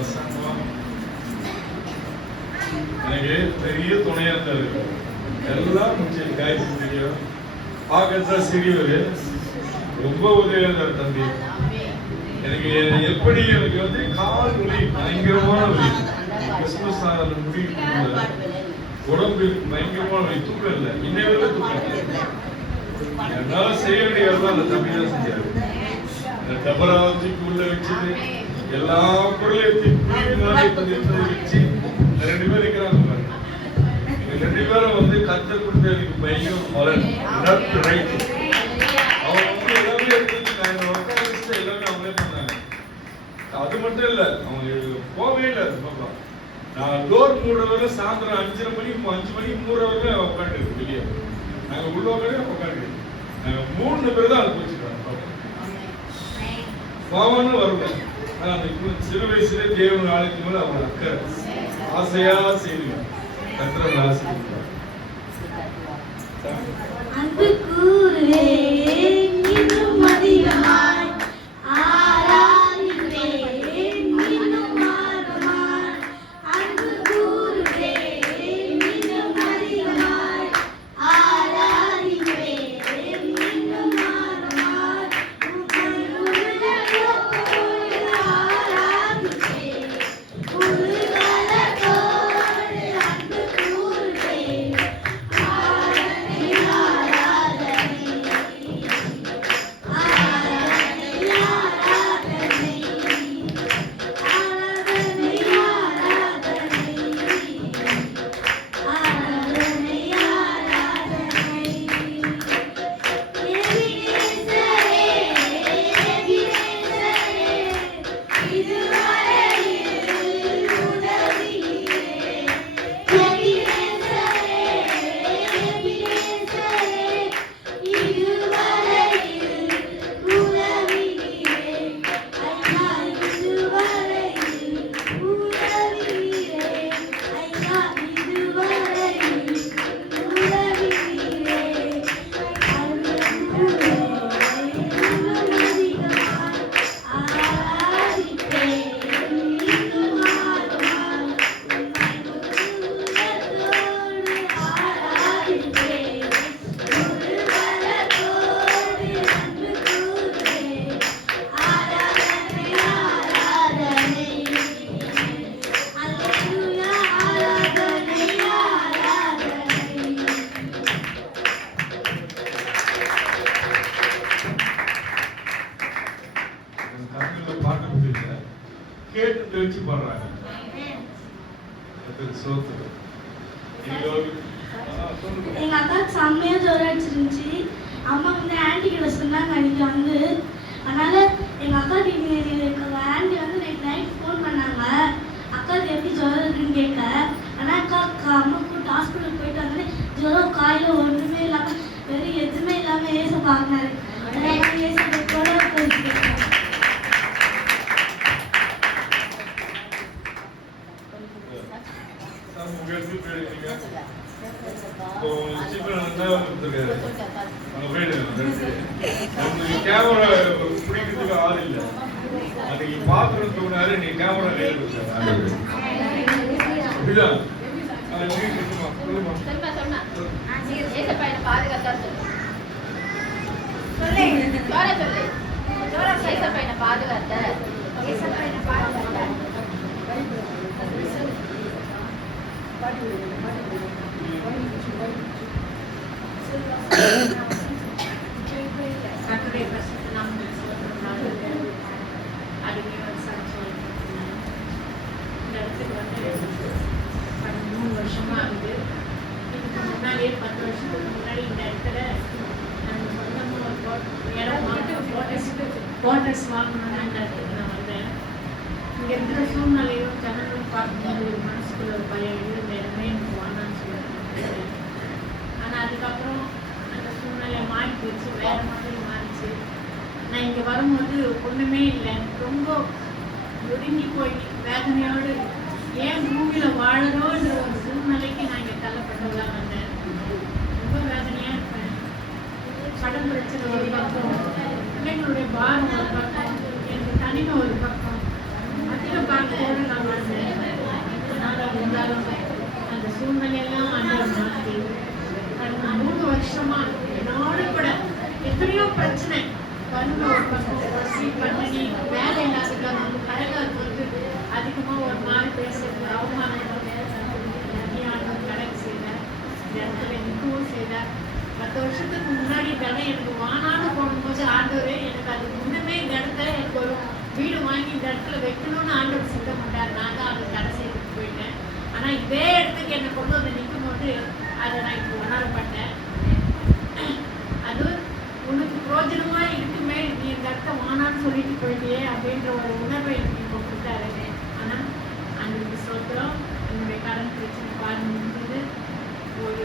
பிரசங்கம் எனக்கு பெரிய துணையா இருந்தாரு. எல்லாம் முடிச்சு காய்ச்சி தெரியும், பார்க்கறதா சிறியவர், ரொம்ப உதவியா இருந்தார் தம்பி. எனக்கு எப்படி எனக்கு வந்து கால் வலி, பயங்கரமான வலி, கிறிஸ்துமஸ் முடிவு உடம்பு பயங்கரமான வலி, தூக்கம் இல்லை, இன்னைக்கு தூக்கம். என்னால செய்ய வேண்டியதான் அந்த தம்பி தான் செஞ்சாரு. டபராவதிக்கு உள்ள வச்சது எல்லா பொருளையும் வச்சு 2 பேர் இருக்கிறாங்க பாருங்க. 2 பேரும் வந்து கத்த கொடுத்து எனக்கு பயங்கரம் பலன். அவங்க வந்து எல்லாமே எடுத்துட்டாங்க, எல்லாமே அவங்களே பண்ணாங்க. அது மட்டும் இல்ல, அவங்க போகவே இல்லை. நான் டோர் மூடுற வரை சாயந்தரம் 5 மணி மூடுற வரை உட்காந்து வெளியே, நாங்க உள்ள உட்காந்து நாங்க 3 பேர் தான் அது வச்சுக்கிறோம். பாவம்னு வரல, அந்த சிறு வயசுல தேவன் நாளைக்கு மேல அவங்க அக்கறை ஆசையா செய்யுங்க. கத்திர ஆசை அன்பு கூறுவே இன்னும் அதிகமாய் ஆராதிப்பே இன்னும் ஆர்வமாய். அன்பு கூறுவே இன்னும் அதிகமாய் ஆராதிப்பே இன்னும் ஆர்வமாய். ஆராதிப்பே உருகலத்தோடு அன்பு கூறுவே கேட்டு வச்சு பாடுறாங்க. எங்க அக்கா செம்மையா ஜோரம் அடிச்சிருந்துச்சு. அம்மா வந்து ஆன்டி கிட்ட சொன்னாங்க அன்னைக்கு வந்து. அதனால எங்க அக்கா ஆன்டி வந்து நைட் ஃபோன் பண்ணாங்க, அக்காவுக்கு எப்படி ஜோரம் இருக்குன்னு கேட்க. ஆனால் அம்மா கூப்பிட்டு ஹாஸ்பிட்டலுக்கு போயிட்டு வந்து ஜோரம் காயில ஒன்றுமே இல்லாமல் வெறும் எதுவுமே இல்லாமல் ஏச பார்க்கினாரு. ஏசப்போட போயிட்டு கேமரா பிடிக்கிறதுக்கு ஆள் இல்லை. அன்னைக்கு பாத்திரம் தூங்கினாரு, நீ கேமரா கையில் அப்படிதான் வருஷமா ஆகுது. இதுக்கு முன்னாடியே 10 வருஷத்துக்கு முன்னாடி இந்த இடத்துல நாங்கள் சொந்தமாக குவார்டர்ஸ் வாங்கணும்னு அந்த இடத்துக்கு நான் வந்தேன். இங்கே இருக்கிற சூழ்நிலையும் ஜனங்களும் பார்க்கும்போது ஒரு மனசுக்குள்ள ஒரு பயம் இருந்த இடமே எனக்கு வாங்கன்னு சொல்லுவாங்க. ஆனால் அதுக்கப்புறம் அந்த சூழ்நிலை மாறி போச்சு, வேற மாதிரி மாறிச்சு. நான் இங்கே வரும்போது ஒன்றுமே இல்லை, ரொம்ப ஒதுங்கி போய் வேதனையோடு ஏன் பூமியில் வாழறோன்ற ஒரு சூழ்நிலைக்கு நான் இங்கே தள்ளப்பட்டவளாக வந்தேன். ரொம்ப வேதனையாக இருப்பேன். கடன் பிரச்சனை ஒரு பக்கம், பிள்ளைங்களுடைய பாரம் ஒரு பக்கம், எனக்கு தனிமை ஒரு பக்கம், அதில் பொண்ணு பார்க்க நான் வந்தேன். அதனால் இருந்தாலும் அந்த சூழ்நிலையெல்லாம் ஆண்டவர் மாற்றி கடந்த 3 வருஷமா என்னோட கூட எத்தனையோ பிரச்சனை கண்ணு ஒரு பக்கம் பசி பண்ணி வேலை இல்லாததுக்காக வந்து கடைக்காரருக்கு வந்து அதிகமாக ஒரு நாள் பேசுறது அவமானம் நிறைய ஆண்டவர் கடக்கு செய்தார். இந்த இடத்துல நிற்கவும் செய்தார். 10 வருஷத்துக்கு முன்னாடி தானே எனக்கு வானான்னு போகும்போது ஆண்டவரே எனக்கு அதுக்கு முன்னமே இந்த இடத்துல எனக்கு ஒரு வீடு வாங்கி இந்த இடத்துல வைக்கணும்னு ஆண்டவர் சித்த மாட்டார். நான் தான் அதை தடை செய்துட்டு போயிட்டேன். ஆனால் இதே இடத்துக்கு என்னை கொண்டு வந்து நிற்கும் போது அதை நான் இப்போ உணரப்பட்டேன். அது உனக்கு பிரோஜனமா இருக்குமே, நீ இந்த இடத்த வானான்னு சொல்லிட்டு போயிட்டியே அப்படின்ற ஒரு உணர்வை எனக்கு இப்போ கொடுத்தாரு. ஆனால் அந்த சொல்கிறோம் என்னுடைய கடன் பிரச்சனை பாருங்க முடிஞ்சது. ஒரு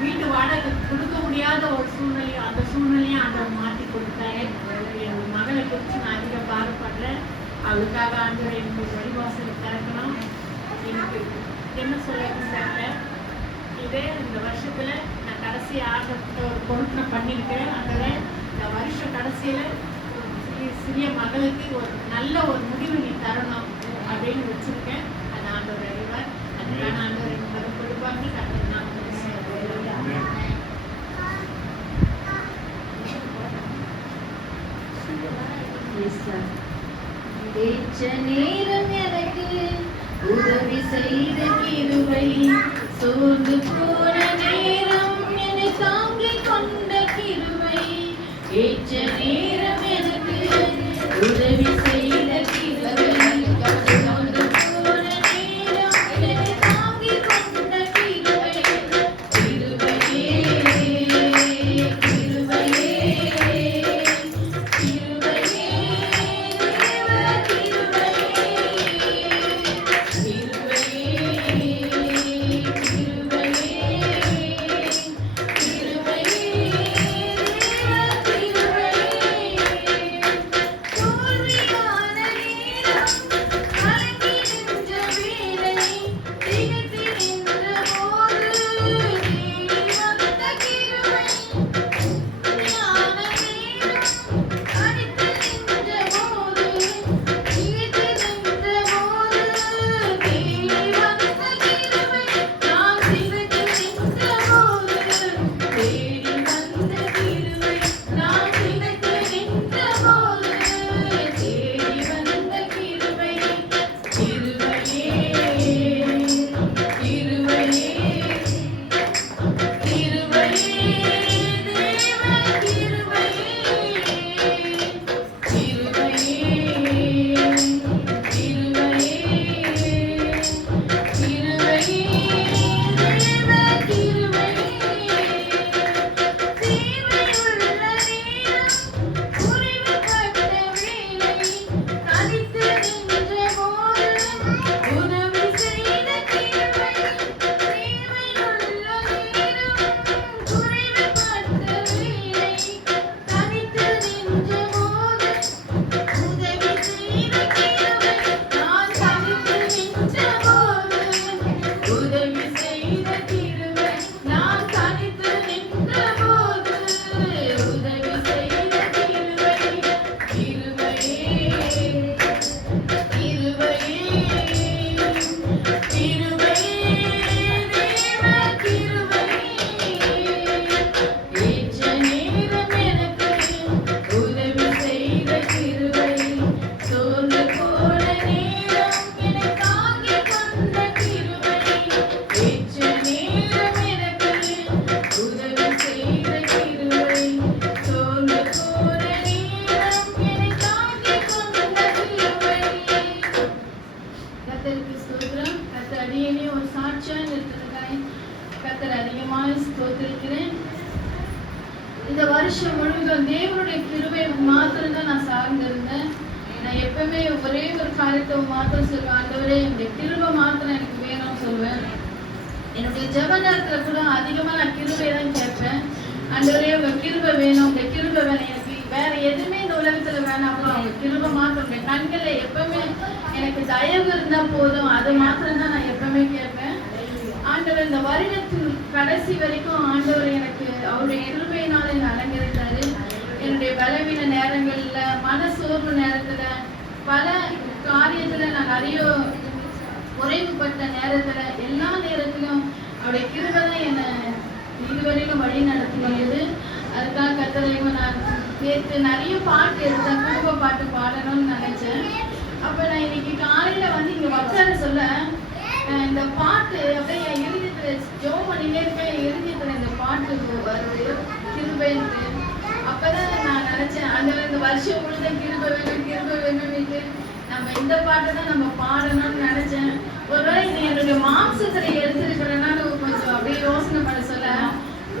வீட்டு வாடகை கொடுக்க முடியாத ஒரு சூழ்நிலை, அந்த சூழ்நிலையை ஆண்டவர் மாற்றி கொடுத்தாரு. என் மகளை குறித்து நான் அதிகம் பாரப்படுறேன். அவளுக்காக ஆண்டவர் எனக்கு வழிவாசலை திறக்கணும். எனக்கு என்ன சொல்ல இதே இந்த வருஷத்துல நான் கடைசி ஆண்டவர்கிட்ட ஒரு பொருட்களை பண்ணியிருக்கிறேன். அதில் இந்த வருஷம் கடைசியில சிறிய மகளுக்கு ஒரு நல்ல ஒரு முடிவு நீ தரணும் அப்படின்னு வச்சிருக்கேன். அது ஆண்டவர் அறிவார். அதுக்கான ஆண்டவர் எனக்கு மறு கொடுப்பாங்க. கட்டணம் நேரம் எனக்கு உதவி செய்த கிருபை, சோர்ந்து போன நேரம் என்னை தாங்கிக் கொண்ட கிருபை, ஏற்ற நேரம் எனக்கு உதவி செய்த கிருபை, சோர்ந்து போன நேரம் என்னை தாங்கிக் கொண்ட கிருபை, கிருபையே கிருபையே இந்த வருஷம் முழுவதும் தேவனுடைய கிருபை மாத்திரம் தான் நான் சார்ந்திருந்தேன். நான் எப்பவுமே ஒரே ஒரு காரியத்தை மாத்திரம் சொல்லுவேன், ஆண்டவரே என்னுடைய கிருபை மாத்திரம் எனக்கு வேணும்னு சொல்லுவேன். என்னுடைய ஜெப நேரத்துல கூட அதிகமா நான் கிருபை தான் கேட்பேன். ஆண்டவரே உங்க கிருபை வேணும், உங்க கிருபை வேணும், எனக்கு வேற எதுவுமே இந்த உலகத்துல வேணாம், அவங்க கிருபை மாத்திரம் என் கண்கள்ல எப்பவுமே எனக்கு தயவு இருந்தா போதும், அது மாத்திரம் தான் நான் எப்பவுமே கேட்பேன். ஆண்டவர் இந்த வருடத்தின் கடைசி வரைக்கும் ஆண்டவர் எனக்கு அவருடைய கிருபையினால என்னை அலங்கரித்தாரு. என்னுடைய பலவீன நேரங்கள்ல, மன சோர்வு நேரத்துல, பல காரியத்துல நான் நிறைய குறைவுபட்ட நேரத்துல எல்லா நேரத்திலும் அவருடைய கிருபை தான் என்னை இதுவரையிலும் வழி நடத்தினது. அதுக்காக கர்த்தரையும் நான் நேற்று நிறைய பாட்டு எடுத்தேன், குடும்ப பாட்டு பாடணும்னு நினைச்சேன். அப்ப நான் இன்னைக்கு காலையில வந்து இங்க உட்கார சொல்ல இந்த பாட்டு அப்படியே என் இருதயத்துல ஜெபம் பண்ணினே இருக்கேன். என் இருதயத்துல இந்த பாட்டு வருது கிருபைன்னு. அப்பதான் நான் நினைச்சேன் அந்த இந்த வருஷம் முழுக்க கிருபை வேணும்னு நம்ம இந்த பாட்டை தான் நம்ம பாடணும்னு நினைச்சேன். ஒருவேளை இது என்னுடைய மாம்சத்துல எடுத்திருக்கிறேன்னு கொஞ்சம் அப்படியே யோசனை பண்ண சொல்ல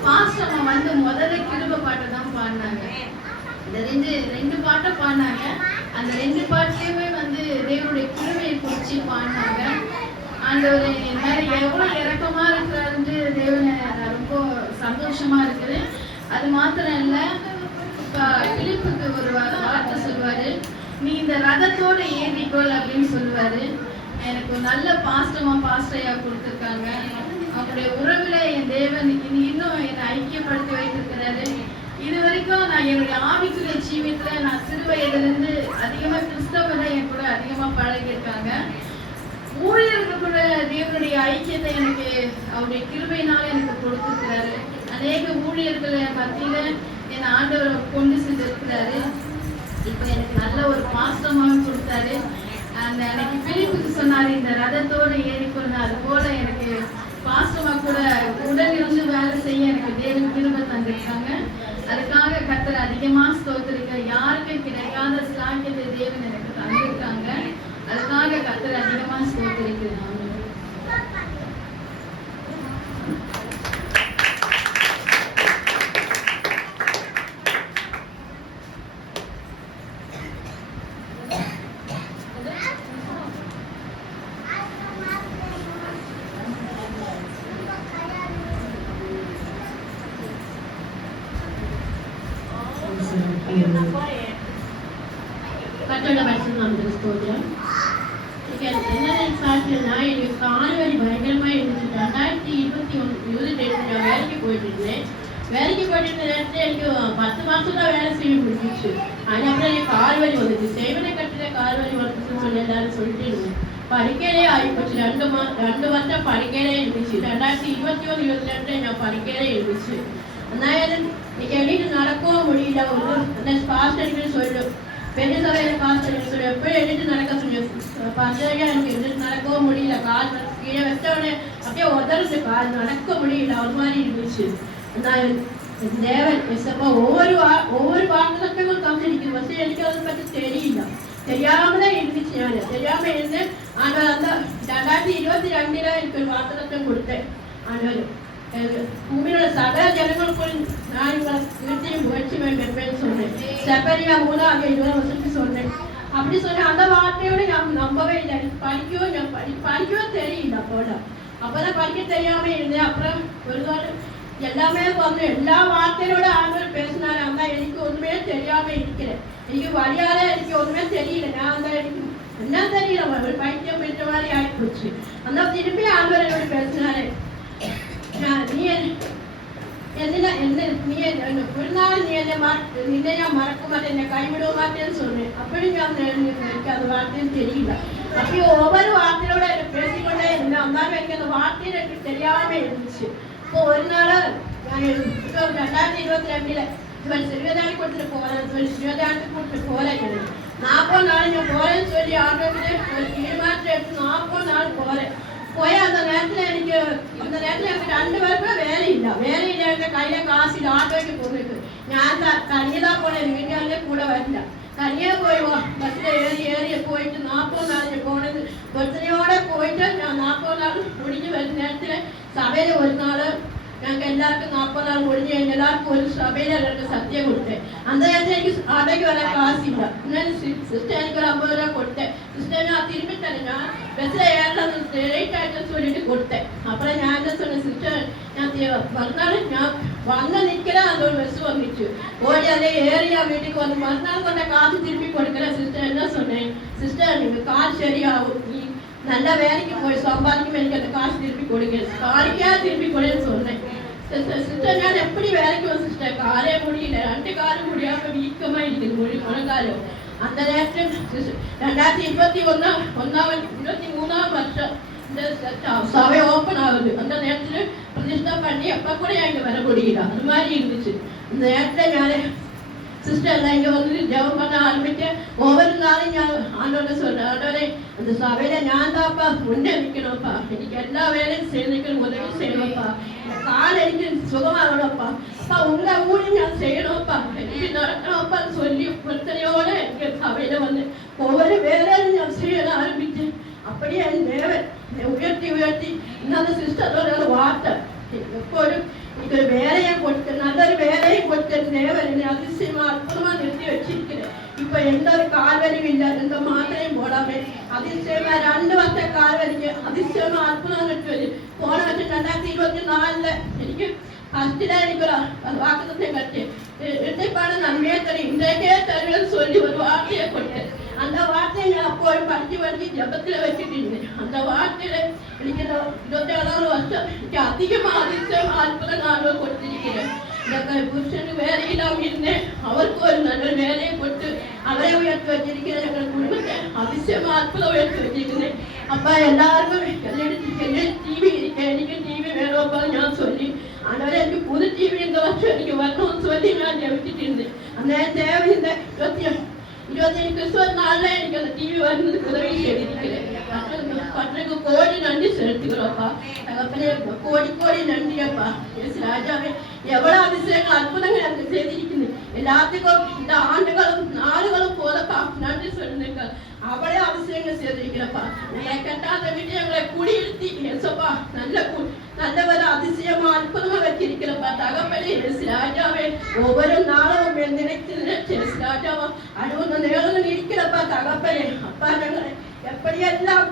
பாஸ்டம்மா வந்து முதல்ல கிருபை பாட்டை தான் பாடினாங்க. இந்த ரெண்டு பாட்டை பாடினாங்க. அந்த 2 பாட்டுலயுமே வந்து தேவனுடைய கிருபையை குறிச்சு பாடினாங்க. அந்த ஒரு மேல எவ்வளவு இறக்கமா இருக்கிறாருன்னு தேவனை ரொம்ப சந்தோஷமா இருக்குது. அது மாத்திரம் இல்ல, இப்ப பிலிப்புக்கு ஒரு வார்த்தை சொல்லுவாரு, நீ இந்த ரதத்தோட ஏறிக்கொள் அப்படின்னு சொல்லுவாரு. எனக்கு ஒரு நல்ல பாஸ்டையா கொடுத்துருக்காங்க. அவருடைய உறவுல என் தேவன் இன்னும் என்னை ஐக்கியப்படுத்தி வைத்திருக்கிறாரு. இது வரைக்கும் நான் என்னுடைய ஆவிக்குரிய ஜீவியத்துல நான் சிறு வயதுலேருந்து அதிகமா கிறிஸ்தவரை என் கூட அதிகமா பழகியிருக்காங்க. ஊழியர்கள் கூட தேவனுடைய ஐக்கியத்தை எனக்கு அவருடைய கிருபையினால எனக்கு கொடுத்துருக்கிறாரு. அநேக ஊழியர்கள் மத்தியில என் ஆண்டவரை கொண்டு செஞ்சிருக்கிறாரு. இப்ப எனக்கு நல்ல ஒரு பாஸ்டமாவும் கொடுத்தாரு. அந்த அன்னைக்கு பிலிப்புக்கு சொன்னாரு இந்த ரதத்தோடு ஏறிக்கொண்டு, அது போல எனக்கு பாஸ்டமா கூட உடல் இருந்து வேலை செய்ய எனக்கு தேவன் கிருபை தந்திருக்காங்க. அதுக்காக கர்த்தர் அதிகமா ஸ்தோத்திரிக்க. யாருக்கும் கிடைக்காத ஸ்லாக்கியத்தை தேவன் எனக்கு தந்திருக்காங்க. அதுக்காக கர்த்தர் அதிகமா ஸ்தோத்திரிக்கிறாங்க. கட்டோட வருஷம் நமக்கு ஸ்தோத்திரம். என்ன சாட்சியம்னா எனக்கு கால்வலி பயங்கரமா இருந்துச்சு. 2021 நான் வேலைக்கு போயிட்டு இருந்தேன். வேலைக்கு போயிட்டு இருந்த நேரத்தில் எனக்கு 10 மாசம் தான் வேலை செய்ய முடிஞ்சிச்சு. அதுக்கப்புறம் எனக்கு கால்வலி வந்துச்சு. சேவனை கட்டில கால்வலி வந்துச்சுன்னு சொல்லி எல்லாரும் சொல்லிட்டு இருந்தேன். படிக்கையிலே ஆகிப்போச்சு. 2 வருஷம் படிக்கையிலே இருந்துச்சு. 2021-22 நான் படிக்கையிலே இருந்துச்சு. அதனால இன்னைக்கு எழுதிட்டு நடக்கவும் முடியல. அந்த பாஸ்டர் சொல்லு பெரிய சபையில பாஸ்டர் சொல்லி எப்பயும் எழுதிட்டு நடக்க சொல்லி பாஸ்டரையா எனக்கு எழுதிட்டு நடக்கவும் முடியல. கால் கீழே வச்சவனே அப்படியே உதறது, கால் நடக்க முடியல. ஒரு மாதிரி இருந்துச்சு. நான் தேவன் எஸ்ப்பா ஒவ்வொரு வார்த்தைகளும் காமிச்சிருக்கேன். பஸ் எனக்கு அதை பற்றி தெரியல, தெரியாமதான் இருந்துச்சு. நான் தெரியாம இருந்தேன். ஆனால் அந்த 2022 எனக்கு ஒரு வார்த்தை கொடுத்தேன். ஆனால் பூமியோட சகல ஜனங்களுக்குள் நான் உங்களை முயற்சி வைப்பேன்னு சொன்னேன். செப்பரியா 3 20 வருஷத்துக்கு சொன்னேன். அப்படி சொன்னேன். அந்த வார்த்தையோட நான் நம்பவே இல்லை. படிக்கவும் தெரியல. அப்போதான் படிக்க தெரியாம இருந்தேன். அப்புறம் ஒரு வாரம் எல்லாமே வந்து எல்லா வார்த்தையோட ஆண்டவர் பேசினாரு. அந்த எனக்கு ஒண்ணுமே தெரியாம இருக்கிறேன். எனக்கு வழியால எனக்கு ஒண்ணுமே தெரியல. நான் அந்த எனக்கு என்ன தெரியல, ஒரு பைத்தியம் பெற்ற மாதிரி ஆயிப்போச்சு. அந்த திருப்பி ஆண்டவர் என்னோட பேசினாரு, நீ ஒரு நாள் நீ என்னை மறக்க மாட்டேன், என்னை கைவிட மாட்டேன்னு சொன்னேன். அப்படி எனக்கு அந்த வார்த்தையும் தெரியல. அப்படியே ஒவ்வொரு வார்த்தையோட எனக்கு பேசிக்கொண்டே இருந்தேன். அந்த எனக்கு அந்த வார்த்தையும் எனக்கு தெரியாம இருந்துச்சு. இப்போ ஒரு நாள் நான் 2022 இவன் சிறுவதானி கொடுத்துட்டு போறேன், சிறுவதானத்துக்கு கூட்டிட்டு போறேன். 40 நாள் நான் போறேன்னு சொல்லி ஆட்டோக்கிலே ஒரு தீர்மானத்தை எடுத்து 40 நாள் போறேன். போய் அந்த நேரத்துல எனக்கு 2 பேருக்குமே வேலை இல்லை. எங்க கையில காசு இல்லை. ஆட்டோக்கு போயிருக்கு. நான் தனியதான் போனேன். வீட்டாலே கூட வரல. தனியா போய் பஸ்ல ஏறி போயிட்டு 40 நாள் போனது. ஒருத்தனையோட போயிட்டு நான் 40 நாள் முடிஞ்சு வர நேரத்துல சபையில ஒரு நாள் நாங்கள் எல்லாருக்கும் 40 நாள் முடிஞ்சு எங்க எல்லாருக்கும் ஒரு சபையில எனக்கு சத்தியம் கொடுத்தேன். அந்த நேரத்துல எனக்கு அடைக்கு வர காசு இல்லை. சிஸ்டர் எனக்கு ஒரு 50 ரூபா கொடுத்தேன். சிஸ்டர் நான் திரும்பி தரேன்னா பஸ்ல ஏறலாம் லேட் ஆயிடுன்னு சொல்லிட்டு கொடுத்தேன். அப்புறம் நான் என்ன சொன்னேன், சிஸ்டர் நான் மறுநாள் நான் வந்து நிற்கிறேன். அந்த ஒரு பஸ் வந்துச்சு. ஓடி அதே ஏரியா வீட்டுக்கு வந்து மறுநாள் கொண்ட காசு திருப்பி கொடுக்குறேன். சிஸ்டர் என்ன சொன்னேன், சிஸ்டர் நீங்க காசு சரியாகும், நீ நல்ல வேலைக்கு போய் சம்பாதிக்கும், எனக்கு அந்த காசு திருப்பி கொடுங்க, காரிக்கா திருப்பி கொடுன்னு சொன்னேன். சிஸ்டர் நான் எப்படி வேலைக்கு வந்து சிஸ்டர் காலே முடியல, 2 காலம் முடியாம வீக்கமா இருக்குது முழங்காலம். அந்த நேரத்தில் 2023 வருஷம் இந்த சபை ஓப்பன் ஆகுது. அந்த நேரத்தில் பிரதிஷ்டா பண்ணி அப்பா கூட இங்க வர முடியல. அது மாதிரி இருந்துச்சு. இந்த நேரத்தில் நான் சிஸ்டர் எல்லாம் இங்க வந்து ஜெபம் பண்ண ஆரம்பிச்சேன். ஒவ்வொரு நாளும் நான் ஆண்டவரை சொல்றேன், ஆண்டவரே அந்த சபையில நான் தான்ப்பா முன்னே நிற்கணும்ப்பா, எனக்கு எல்லா வேலையும் செய்யணும், உதவி செய்யணும்ப்பா, கால் எனக்கு சுகமாகணும்ப்பா, அப்பா உங்க ஊழியம் நான் செய்யணும்ப்பா, எனக்கு நடக்கணும்ப்பா சொல்லி பிரச்சனையோட எங்க சபையில வந்து ஒவ்வொரு வேலையும் நான் செய்ய ஆரம்பிச்சேன். அப்படியே என் தேவன் உயர்த்தி உயர்த்தி இன்னொரு சிஸ்டரோட வார்த்தை எப்போதும் எனக்கு ஒரு வேலையை கொடுத்து நல்லொரு வேலையை கொடுத்த தேவன் என்னை அதிசயமா அற்புதமா நிறுத்தி வச்சிருக்கிறேன். இப்ப எந்த ஒரு கால்வலியும் இல்லை, எந்த மாத்திரையும் போடாம அதிசயமா 2 வருஷம் கால்வலிக்கு அதிசயமா அற்புதம் நிறுத்தி போன வருஷம் 2024 எனக்கு ஃபர்ஸ்ட்ல எனக்கு ஒரு வாக்குத்தத்தை கட்டேன். இரட்டைப்பாடு நன்மையே தெரியும், இன்றைக்கே தருவேன்னு சொல்லி ஒரு வார்த்தையை கொடுத்தேன். அந்த வார்த்தையை நான் அப்போது படிச்சு ஜபத்துல வச்சுட்டு இருந்தேன். அந்த வார்த்தையில எனக்கு 27 வருஷம் எனக்கு அதிகமா அதிசயம் அற்புதம் நான் கொடுத்திருக்கிறேன். இந்த புருஷனுக்கு வேலையில்லாம இருந்தேன், அவருக்கு ஒரு நல்ல வேலையை கொடுத்து அவரை உயர்த்தி வச்சிருக்கிறேன். எங்கள் குடும்பத்தை அதிசயமா அற்புதம் உயர்த்தி வச்சிருக்கிறேன். அப்பா எல்லாருக்கும் டிவி இருக்கேன், எனக்கு டிவி வேணும்ப்பா நான் சொல்லி ஆண்டவரே எனக்கு புது டிவி இந்த வருஷம் எனக்கு வரணும்னு சொல்லி நான் ஜெபிச்சுட்டு இருந்தேன். அந்த தேவை இந்த 25 கிறிஸ்துவர் நாள்ல எனக்கு அந்த டிவி வந்ததுக்கு உதவி செய்திருக்கிறேன். கட்டளைக்கு கோடி நன்றி செலுத்துகிறோம்ப்பா. தகப்பனே கோடி நன்றியப்பா. ராஜாவே எவ்வளவு அதிசயங்கள் அற்புதங்கள் எனக்கு செய்திருக்குது. எல்லாத்துக்கும் இந்த ஆண்டுகளும் நாளுகளும் போதப்பா நன்றி சொல்லுங்க. அவளே அதிசயங்கள் செய்திருக்கிறப்பா. எங்களை கட்டாத வீட்டு எங்களை குடியிருத்தி ஏசப்பா நல்லவர் அதிசயமா அற்புதமா வச்சிருக்கிறப்பா. தகப்பனே ராஜாவே ஒவ்வொரு நாளும் நினைச்சு ராஜாவா அழுவ நேரம் இருக்கிறப்பா. தகப்பனே அப்பா நாங்களை எப்படியெல்லாம்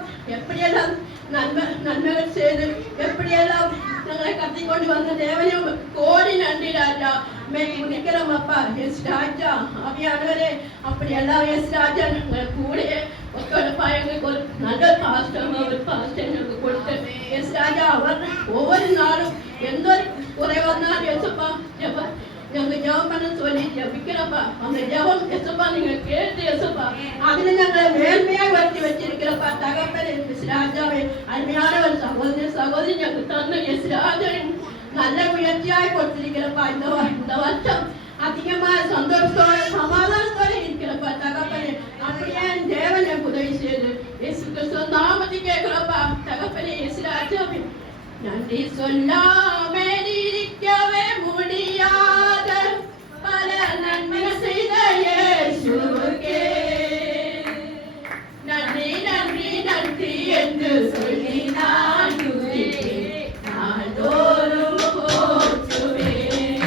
நன்மைகள் செய்து எப்படியெல்லாம் நாங்களை கத்திக்கொண்டு வந்த தேவனையும் கோடி நன்றி ராஜா. முடிக்கிறோம் அப்பா. எஸ் ராஜா அவியானவரே அப்படி எல்லாம் எஸ் ராஜா நாங்கள் கூட ஒருத்தோடப்பா எங்களுக்கு ஒரு நல்ல பாஸ்டம் ஒரு பாஸ்டம் எங்களுக்கு கொடுத்து எஸ் ராஜா அவர் ஒவ்வொரு நாளும் எந்த ஒரு குறை வந்தாலும் எசப்பா எங்க ஜெபம் பண்ண சொல்லி ஜபிக்கிறப்பா. அந்த ஜெபம் எசப்பா நீங்க கேட்டு எசப்பா அதுல நாங்க மேன்மையாக வருத்தி வச்சிருக்கிறப்பா. தகப்பனே ராஜாவே அருமையானவர் சகோதரி எனக்கு தந்த எஸ் ராஜாவின் நல்ல முயற்சியாய் கொடுத்திருக்கிறப்பா. இந்த வருஷம் அதிகமா சந்தோஷத்தோட சமாதானத்தோட இருக்கிறப்பா. தகப்பனே அப்படியே தேவன் எனக்கு உதவி செய்து இயேசு கிறிஸ்து நாமத்தை கேட்கிறப்பா. தகப்பனே எஸ் ராஜாவே நன்றி சொல்லாமே இருக்கவே முடியாத பல நன்மை செய்த இயேசுவுக்கே நன்றி நன்றி நன்றி என்று சொல்லி நான் துதிப்பேன். நாள்தோறும் போற்றுவேன்,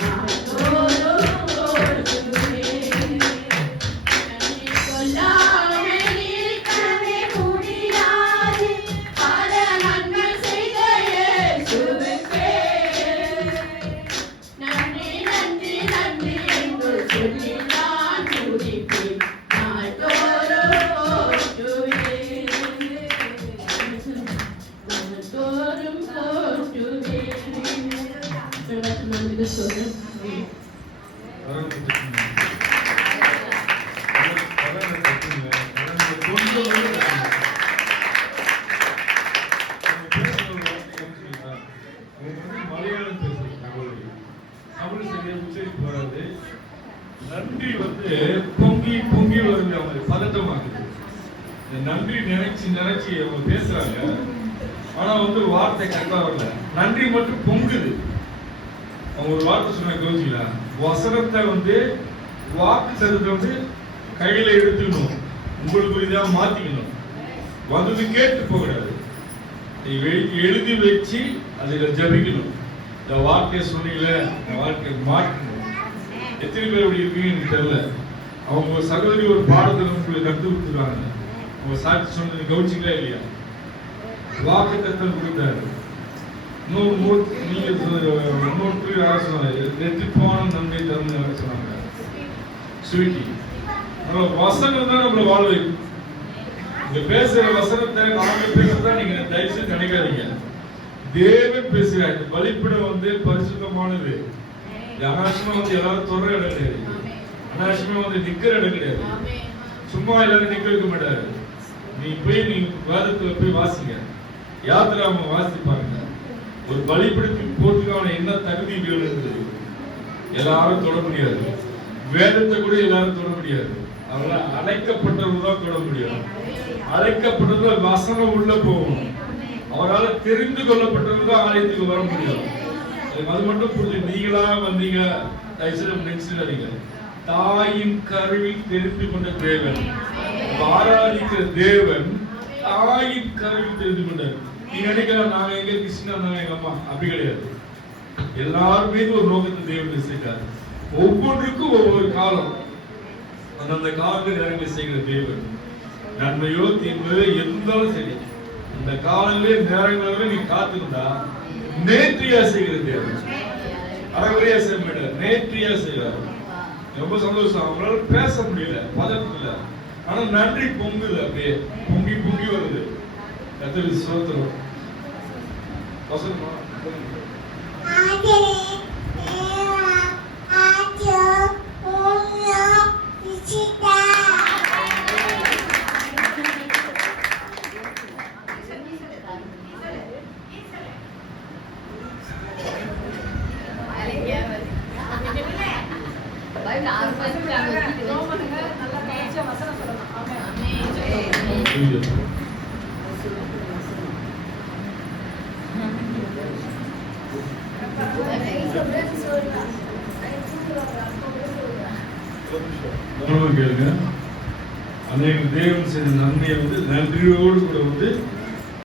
நாள்தோறும் போற்றுவேன். நன்றி சொல்லாமே இருக்கவே முடியாது பல நன்மை செய்த இயேசுவுக்கே நன்றி நன்றி நன்றி என்று சொல்லி நான் துதிப்பேன். நாள்தோறும் போற்றுவேன், நாள்தோறும் போற்றுவேன். நன்றி சொல்றேன். மலையாளம் தமிழ் சரியா உச்சரிப்பு வராது. நன்றி வந்து பொங்கி பொங்கி வருது, அவங்க பதட்டமாகுது. நன்றி நினைச்சு அவங்க பேசுறாங்க, ஆனா வந்து வார்த்தை கரெக்டா வரல. நன்றி மட்டும் பொங்குது. அவங்க ஒரு வார்த்தை சொன்னாங்க கவனிச்சீங்களா? வசனத்தை வந்து வாக்கு சதத்தை வந்து கையில எடுத்துக்கணும், உங்களுக்கு இதாக மாத்திக்கணும். வந்தது கேட்டு போகக்கூடாது, எழுதி வச்சு அதுல ஜபிக்கணும். இந்த வார்த்தையை சொன்னீங்களே, இந்த வாழ்க்கையை மாற்றணும். எத்தனை பேர் அப்படி இருக்கீங்கன்னு எனக்கு தெரியல. அவங்க சகோதரி ஒரு பாடத்தில் உங்களுக்கு கற்று கொடுத்துருவாங்க. அவங்க சாட்சி சொன்னது கவனிச்சிங்களா இல்லையா? வாக்கு தத்தம் கொடுத்தாரு. நீங்க இன்னொரு சொன்னாங்க, ரெட்டிப்பான நன்மை தரும் சொன்னாங்க. ஸ்வீட்டி வசனம் தான் நம்மளை வாழ வைக்கும். இங்க பேசுற வசனத்தை நாங்க பேசுறதா நீங்க தயவுசெய்து நினைக்காதீங்க. தேவன் பேசுறாரு. பலிப்பிடம் வந்து பரிசுத்தமானது. யாராச்சும் வந்து எல்லாரும் தொடர இடம் கிடையாது. அனாவசியமா வந்து நிக்கிற இடம் கிடையாது. சும்மா எல்லாரும் நிக்க வைக்க மாட்டாரு. நீ வேதத்துல போய் வாசிங்க, யாத்திராம வாசி பாருங்க. ஒரு பலிபீடத்தை போட்டு அவனை என்ன தகுதி இருக்குது எல்லாரும் தொட முடியாது. வேதத்தை கூட எல்லாரும் தொட முடியாது. அவங்கள அழைக்கப்பட்டவர்கள் தான் தொட முடியும். அழைக்கப்பட்டவர்கள் வசனம் உள்ள போகும். அவரால் தெரிந்து கொள்ளப்பட்டவர்கள் தான் ஆலயத்துக்கு வர முடியும். அது மட்டும் புரிஞ்சு நீங்களா வந்தீங்க நினைச்சுடாதீங்க. தாயின் கருவில் தெரிந்து கொண்ட தேவன், ஆராதிக்கிற தேவன் தாயின் கருவில் தெரிந்து கொண்டார். நீங்க நினைக்கலாம் நாங்க எங்க கிருஷ்ணா நாங்க எங்க அம்மா, அப்படி கிடையாது. எல்லாருமே ஒரு நோக்கத்தை தேவன் வச்சிருக்காரு. ஒவ்வொன்றுக்கும் ஒவ்வொரு காலம், அந்தந்த காலத்தில் நேரங்களை செய்கிற தேவன். நன்மையோ தீமையோ இருந்தாலும் சரி, இந்த காலங்களே நேரங்களே நீ காத்துக்கிட்டா நேர்த்தியா செய்கிற தேவன். அறகுறையா செய்ய மாட்டார், நேர்த்தியா செய்வார். ரொம்ப சந்தோஷம். அவங்களால பேச முடியல, பதட்டத்துல, ஆனா நன்றி பொங்குது, அப்படியே பொங்கி பொங்கி வருது. கர்த்தருக்கு ஸ்தோத்திரம். வசனமா கேளுங்க. அநேக தேவன் செய்த நன்மையை நன்றியோடு கூட